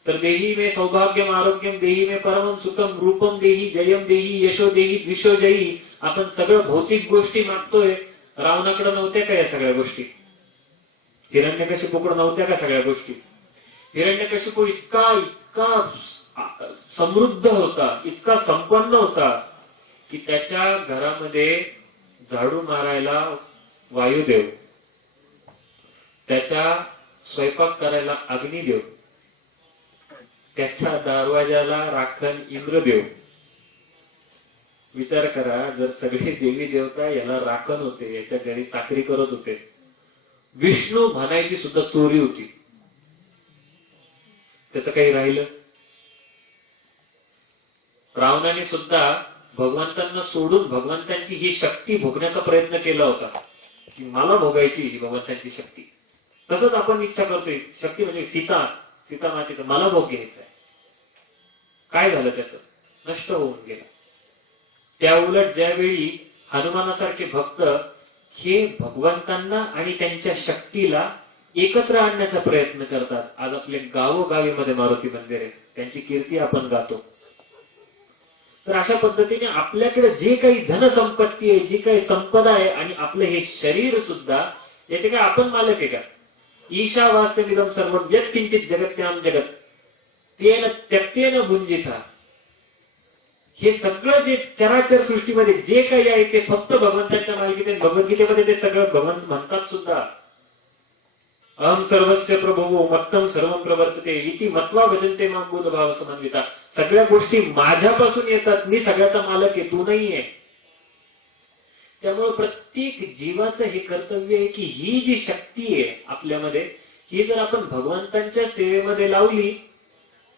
तर देही मे सौभाग्यम आरोग्यम, देही मे परमं सुखम, रूपम देही, जयम देही, यशो देही, द्विषो जयी. आपण सगळं भौतिक गोष्टी मागतोय. रावणाकडे नव्हत्या का या सगळ्या गोष्टी? हिरण्यकशिपूकडे नव्हत्या का सगळ्या गोष्टी? हिरण्यकशिपू इतका समृद्ध होता, इतका संपन्न होता की त्याच्या घरामध्ये झाडू मारायला वायुदेव, त्याच्या स्वयंपाक करायला अग्निदेव, त्याच्या दरवाजाला राखण इंद्रदेव. विचार करा, जर सगळे देवी देवता याला राखण होते, याच्या घरी चाकरी करत होते, विष्णू म्हणायची सुद्धा चोरी होती, त्याचं काही राहिलं? रावणाने सुद्धा भगवंतांना सोडून भगवंतांची ही शक्ती भोगण्याचा प्रयत्न केला होता की मला भोगायची ही भगवंतांची शक्ती. तसंच आपण इच्छा करतोय, शक्ती म्हणजे सीता मातेचं मला भोग घ्यायचा आहे. काय झालं? त्याचं नष्ट होऊन गेलं. त्या उलट ज्यावेळी हनुमानासारखे भक्त हे भगवंतांना आणि त्यांच्या शक्तीला एकत्र आणण्याचा प्रयत्न करतात. आज आपले गावोगावीमध्ये मारुती मंदिर आहे, त्यांची कीर्ती आपण गातो. तर अशा पद्धतीने आपल्याकडे जे काही धनसंपत्ती आहे, जी काही संपदा आहे, आणि आपलं हे शरीर सुद्धा, याचे काय आपण मालक आहे का? ईशावास्यमिदं सर्वं यत्किंचित् जगत्याम जगत तेन त्यक्तेन भुंजिता. हे सगळं जे चराचर सृष्टीमध्ये जे काही आहे ते फक्त भगवंताच्या मालकीचे. भगवद्गीतेमध्ये ते सगळं भगवंत म्हणतात सुद्धा, अहम सर्वस्य प्रभुः मत्तम सर्वं प्रवर्तते इति मत्वा भजन्ते मां बुधभाव समन्विता. सगळ्या गोष्टी माझ्यापासून येतात, मी सगळ्याचा मालक आहे, तू नाहीये. त्यामुळे प्रत्येक जीवाचं हे कर्तव्य आहे की ही जी शक्ती आहे आपल्यामध्ये, ही जर आपण भगवंतांच्या सेवेमध्ये लावली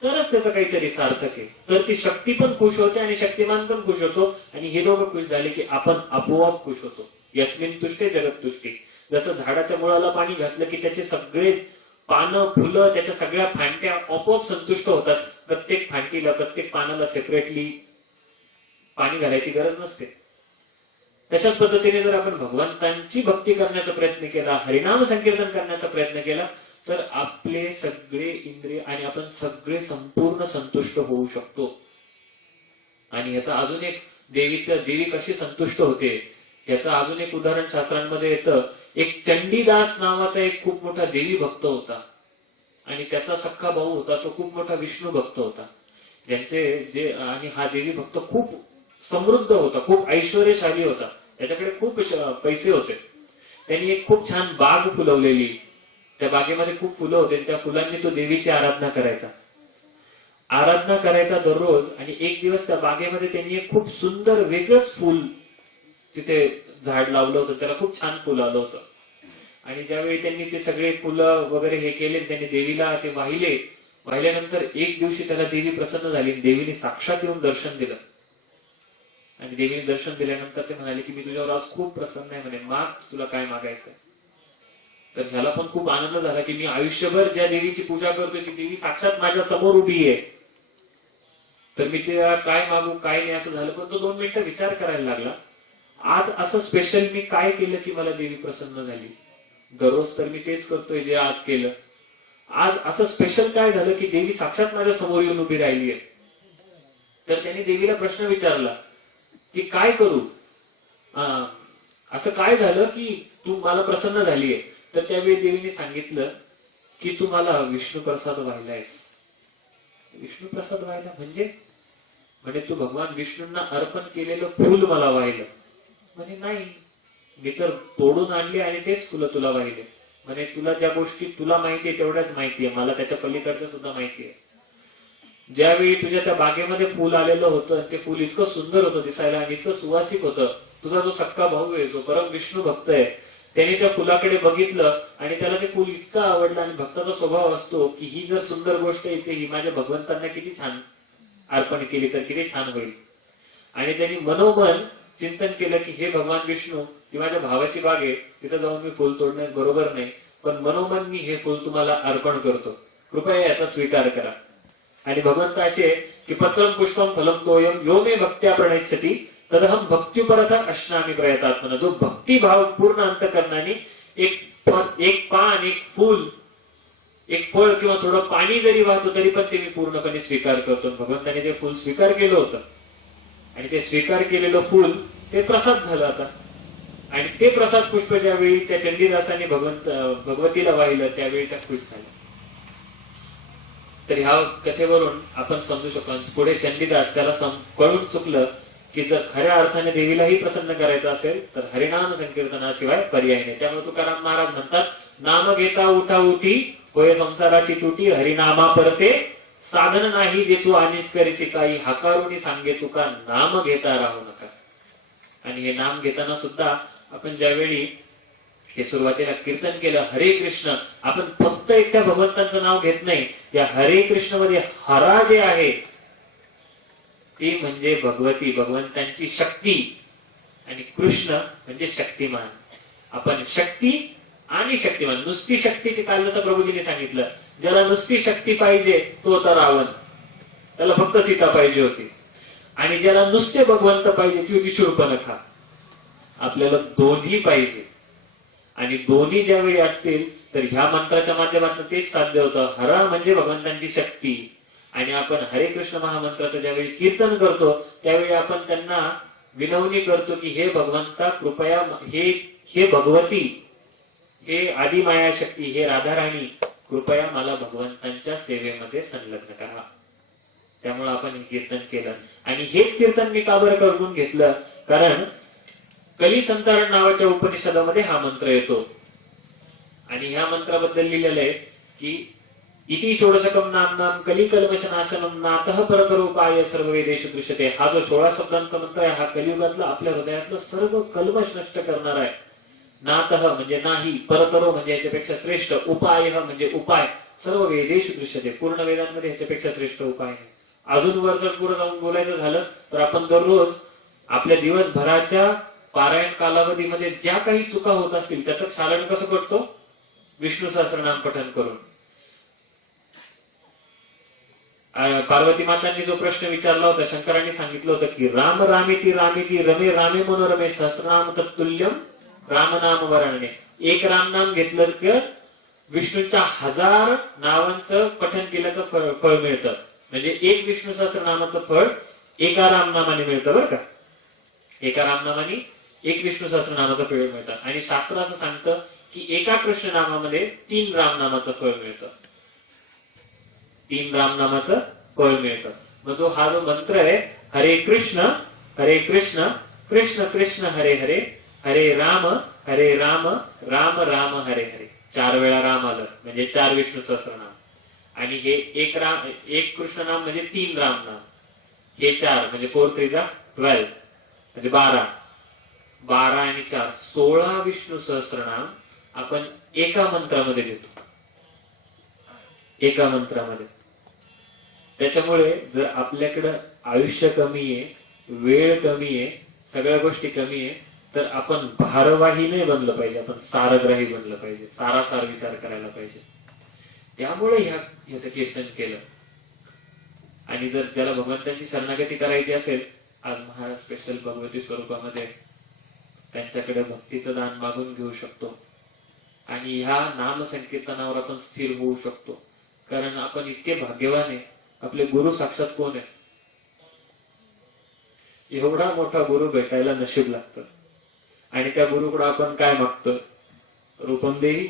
तरच त्याचं काहीतरी सार्थक आहे. तर ती शक्ती पण खुश होते आणि शक्तिमान पण खुश होतो, आणि हे दोघं खुश झाले की आपण आपोआप खुश होतो. यस्मिन तुष्टे जगत तुष्टी. जसं झाडाच्या मुळाला पाणी घातलं की त्याचे सगळे पानं फुलं त्याच्या सगळ्या फांट्या आपोआप संतुष्ट होतात. प्रत्येक फांटीला प्रत्येक पानाला सेपरेटली पाणी घालायची गरज नसते. तशाच पद्धतीने जर आपण भगवंतांची भक्ती करण्याचा प्रयत्न केला, हरिनाम संकीर्तन करण्याचा प्रयत्न केला, तर आपले सगळे इंद्रिय आणि आपण सगळे संपूर्ण संतुष्ट होऊ शकतो. आणि याचा अजून एक देवी कशी संतुष्ट होते याचं अजून एक उदाहरण शास्त्रांमध्ये येतं. एक चंडीदास नावाचा एक खूप मोठा देवी भक्त होता आणि त्याचा सख्खा भाऊ होता, तो खूप मोठा विष्णू भक्त होता. आणि हा देवी भक्त खूप समृद्ध होता, खूप ऐश्वर्यशाली होता, त्याच्याकडे खूप पैसे होते. त्यांनी एक खूप छान बाग फुलवलेली, त्या बागेमध्ये खूप फुलं होते, त्या फुलांनी तो देवीची आराधना करायचा दररोज. आणि एक दिवस त्या बागेमध्ये त्यांनी एक खूप सुंदर वेगळंच फुल तिथे झाड लावलं होतं, त्याला खूप छान फुल आलं होतं. आणि ज्यावेळी त्यांनी ते सगळे फुलं वगैरे हे केले, त्यांनी देवीला ते वाहिल्यानंतर एक दिवशी त्याला देवी प्रसन्न झाली. देवीने साक्षात येऊन दर्शन दिलं आणि देवीने दर्शन दिल्यानंतर ते म्हणाले की मी तुझ्यावर आज खूप प्रसन्न आहे, म्हणे माग तुला काय मागायचं. तर ह्याला पण खूप आनंद झाला की मी आयुष्यभर ज्या देवीची पूजा करतोय ती देवी साक्षात माझ्या समोर उभी आहे, तर मी तिला काय मागू काय नाही असं झालं. पण तो 2 मिनिटं विचार करायला लागला, आज असं स्पेशल मी काय केलं की मला देवी प्रसन्न झाली. दररोज तर मी तेच करतोय जे आज केलं, आज असं स्पेशल काय झालं की देवी साक्षात माझ्या समोर येऊन उभी राहिली आहे. तर त्यांनी देवीला प्रश्न विचारला की काय करू, असं काय झालं की तू मला प्रसन्न झालीये. तर त्यावेळी देवीने सांगितलं की तू मला विष्णू प्रसाद व्हायलाय. विष्णू प्रसाद व्हायला म्हणजे तू भगवान विष्णूंना अर्पण केलेलं फुल मला वाहिलं. म्हणे नाही, मी तर तोडून आणले आणि तेच फुलं तुला वाहिले. म्हणे तुला ज्या गोष्टी तुला माहितीये तेवढ्याच माहितीये, मला त्याच्या पलीकडच्या सुद्धा माहितीये. ज्यावेळी तुझ्या त्या बागेमध्ये फुल आलेलं होतं, ते फुल इतकं सुंदर होतं दिसायला आणि इतकं सुवासिक होतं, तुझा जो सक्का भाऊ आहे, जो परम विष्णू भक्त आहे, त्याने त्या फुलाकडे बघितलं आणि त्याला ते फुल इतकं आवडलं. आणि भक्ताचा स्वभाव असतो की ही जर सुंदर गोष्ट येते, ही माझ्या भगवंतांना किती छान अर्पण केली तर किती छान होईल. आणि त्यांनी मनोमन चिंतन केलं की हे भगवान विष्णू, ती माझ्या भावाची बाग आहे, तिथं जाऊन मी फुल तोडण्यात बरोबर नाही, पण मनोमन मी हे फुल तुम्हाला अर्पण करतो, कृपया याचा स्वीकार करा. आणि भगवंत असे की पत्रम पुष्पम फलम तोयम यो मे भक्त्या प्रणयच्छति तदहम भक्त्युपरथ अश्नामी प्रयतात्मन. जो भक्तिभाव पूर्ण अंतकरणाने एक पान, एक फूल, एक फळ किंवा थोडं पाणी जरी वाहतो तरी पण ते मी पूर्णपणे स्वीकार करतो. भगवंताने ते फुल स्वीकार केलं होतं आणि ते स्वीकार केलेलं फुल ते प्रसाद झालं आता. आणि ते प्रसाद पुष्प ज्यावेळी त्या चंडीदासाने भगवतीला वाहिलं त्यावेळी त्या खुश झाल्या. तर ह्या कथेवरून आपण समजू शकतो पुढे चंडीदास त्याला कळून चुकलं की जर खऱ्या अर्थाने देवीलाही प्रसन्न करायचं असेल तर हरिनाम संकीर्तनाशिवाय पर्याय नाही. त्यामुळे तुकाराम महाराज म्हणतात, नाम घेता उठा उठी होय संसाराची तुटी, हरिनामा परते साधन नाही जे तू अनित करीसी काही, हाकारुनी सांगे तुका नाम घेता राहू नका. आणि हे नाम घेताना सुद्धा आपण ज्यावेळी हे सुरुवातीला कीर्तन केलं हरे कृष्ण, आपण फक्त एकट्या भगवंतांचं नाव घेत नाही. या हरे कृष्ण मध्ये हरा जे आहे ती म्हणजे भगवती, भगवंतांची शक्ती, आणि कृष्ण म्हणजे शक्तिमान. आपण शक्ती आणि शक्तिमान, नुसती शक्तीची काल जसं प्रभूजीने सांगितलं, ज्याला नुसती शक्ती पाहिजे तो होता रावण, त्याला फक्त सीता पाहिजे होती. आणि ज्याला नुसते भगवंत पाहिजे ती होती शूर्पणखा. आपल्याला दोन्ही पाहिजे आणि दोन्ही ज्यावेळी असतील तर ह्या मंत्राच्या माध्यमातून तेच साध्य होतं. हर म्हणजे भगवंतांची शक्ती, आणि आपण हरे कृष्ण महामंत्राचं ज्यावेळी कीर्तन करतो त्यावेळी आपण त्यांना विनवणी करतो की हे भगवंता कृपया, हे भगवती, हे आदिमाया शक्ती, हे राधाराणी, कृपया मला भगवंतांच्या सेवेमध्ये संलग्न करा. त्यामुळे आपण हे कीर्तन केलं. आणि हेच कीर्तन मी का बरं करून घेतलं, कारण कलिसंतरण नावाच्या उपनिषदामध्ये हा मंत्र येतो आणि ह्या मंत्राबद्दल लिहिलेलं आहे की इति षोडशकम नाम कलिकल्मशनाशनम नातः परतरूपाय सर्व वेदेषु दृश्यते. हा जो 16 शब्दांचा मंत्र आहे हा कलियुगातला आपल्या हृदयातलं सर्व कल्मश नष्ट करणार आहे. नातः म्हणजे नाही, परतरो म्हणजे याच्यापेक्षा श्रेष्ठ, उपाय म्हणजे उपाय, सर्व वेदेषु दृश्यते, पूर्ण वेदांमध्ये ह्याच्यापेक्षा श्रेष्ठ उपाय आहे. अजून वर पुढे जाऊन बोलायचं झालं तर आपण दररोज आपल्या दिवसभराच्या पारायण कालावधीमध्ये ज्या काही चुका होत असतील त्याचं क्षालन कसं करतो, विष्णू सहस्रनाम पठन करून. पार्वती मातांनी जो प्रश्न विचारला होता, शंकरांनी सांगितलं होतं की राम रामेती रामेती रमे रामे मनोरमे सहस्रनाम तत्तुल्यम रामनाम वरणे. एक रामनाम घेतलं तर विष्णूच्या 1000 नावांचं पठण केल्याचं फळ मिळतं. म्हणजे एक विष्णू सहस्रनामाचं फळ एका रामनामाने मिळतं बरं का. एका रामनामाने एक विष्णू सहस्रनामाचं फळ मिळतं. आणि शास्त्र असं सांगतं की एका कृष्ण नामामध्ये 3 रामनामाचं फळ मिळतं. 3 रामनामाचं फळ मिळतं. मग हा जो मंत्र आहे, हरे कृष्ण कृष्ण कृष्ण हरे हरे हरे राम राम राम हरे हरे. 4 वेळा राम आलं म्हणजे 4 विष्णू सहस्रनाम. आणि हे एक कृष्ण नाम म्हणजे 3 राम नाम. हे 4 म्हणजे 4 3 12 म्हणजे 12 आणि 4 16 विष्णू सहस्रनाम आपण एका मंत्रामध्ये घेतो. एका मंत्रामध्ये. त्याच्यामुळे जर आपल्याकडं आयुष्य कमी आहे, वेळ कमी आहे, सगळ्या गोष्टी कमी आहे, तर आपण भारवाही नाही बनलं पाहिजे, आपण सारग्राही बनलं पाहिजे. सारासार विचार करायला पाहिजे. त्यामुळे ह्याचं कीर्तन केलं. आणि जर ज्याला भगवंतांची शरणागती करायची असेल, आज महाराज स्पेशल भगवती स्वरूपामध्ये त्यांच्याकडे भक्तीचं दान मागून घेऊ शकतो. आणि ह्या नाम संकीर्तनावर आपण स्थिर होऊ शकतो. कारण आपण इतके भाग्यवान आहे, आपले गुरु साक्षात कोण आहे? एवढा मोठा गुरु भेटायला नशीब लागतं. आणि त्या गुरुकडे आपण काय मागतो? रूपम देही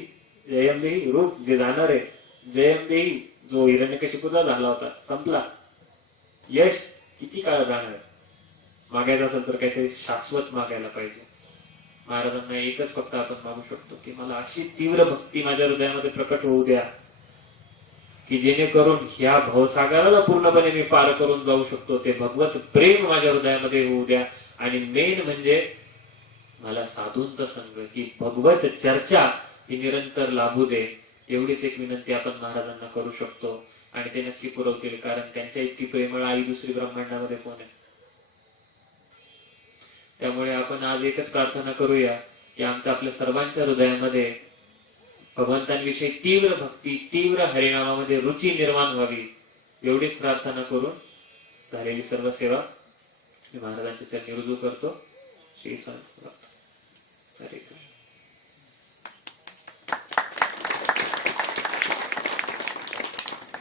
जयम देही. रूप जे जाणार आहे, जयम देही जो हिरण्यकशिपूचा झाला होता, संपला. यश किती काळ जाणार? मागायचं असेल तर काहीतरी शाश्वत मागायला पाहिजे. महाराजांना एकच फक्त आपण मागू शकतो की मला अशी तीव्र भक्ती माझ्या हृदयामध्ये प्रकट होऊ द्या की जेणेकरून ह्या भवसागराला पूर्णपणे मी पार करून जाऊ शकतो. ते भगवत प्रेम माझ्या हृदयामध्ये होऊ द्या. आणि मेन म्हणजे मला साधूंचा संग, की भगवत चर्चा ही निरंतर लाभू दे. एवढीच एक विनंती आपण महाराजांना करू शकतो. आणि ते नक्की पुरवतील. कारण त्यांच्या इतकी प्रेमळ आई दुसरी ब्रह्मांडामध्ये कोण आहे? त्यामुळे आपण आज एकच प्रार्थना करूया की आमच्या आपल्या सर्वांच्या हृदयामध्ये भगवंतांविषयी तीव्र भक्ती, तीव्र हरिनामामध्ये रुची निर्माण व्हावी. एवढीच प्रार्थना करून झालेली सर्व सेवा मी महाराजांच्या चरणी रुजू करतो. श्री स्वामी हरे कृष्ण.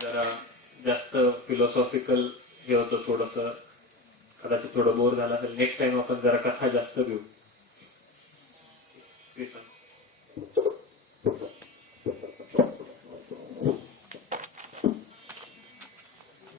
जरा जास्त फिलॉसॉफिकल हे होतं, थोडस कदाचित थोडं बोर झाला असेल. नेक्स्ट टाइम आपण जरा कथा जास्त घेऊ.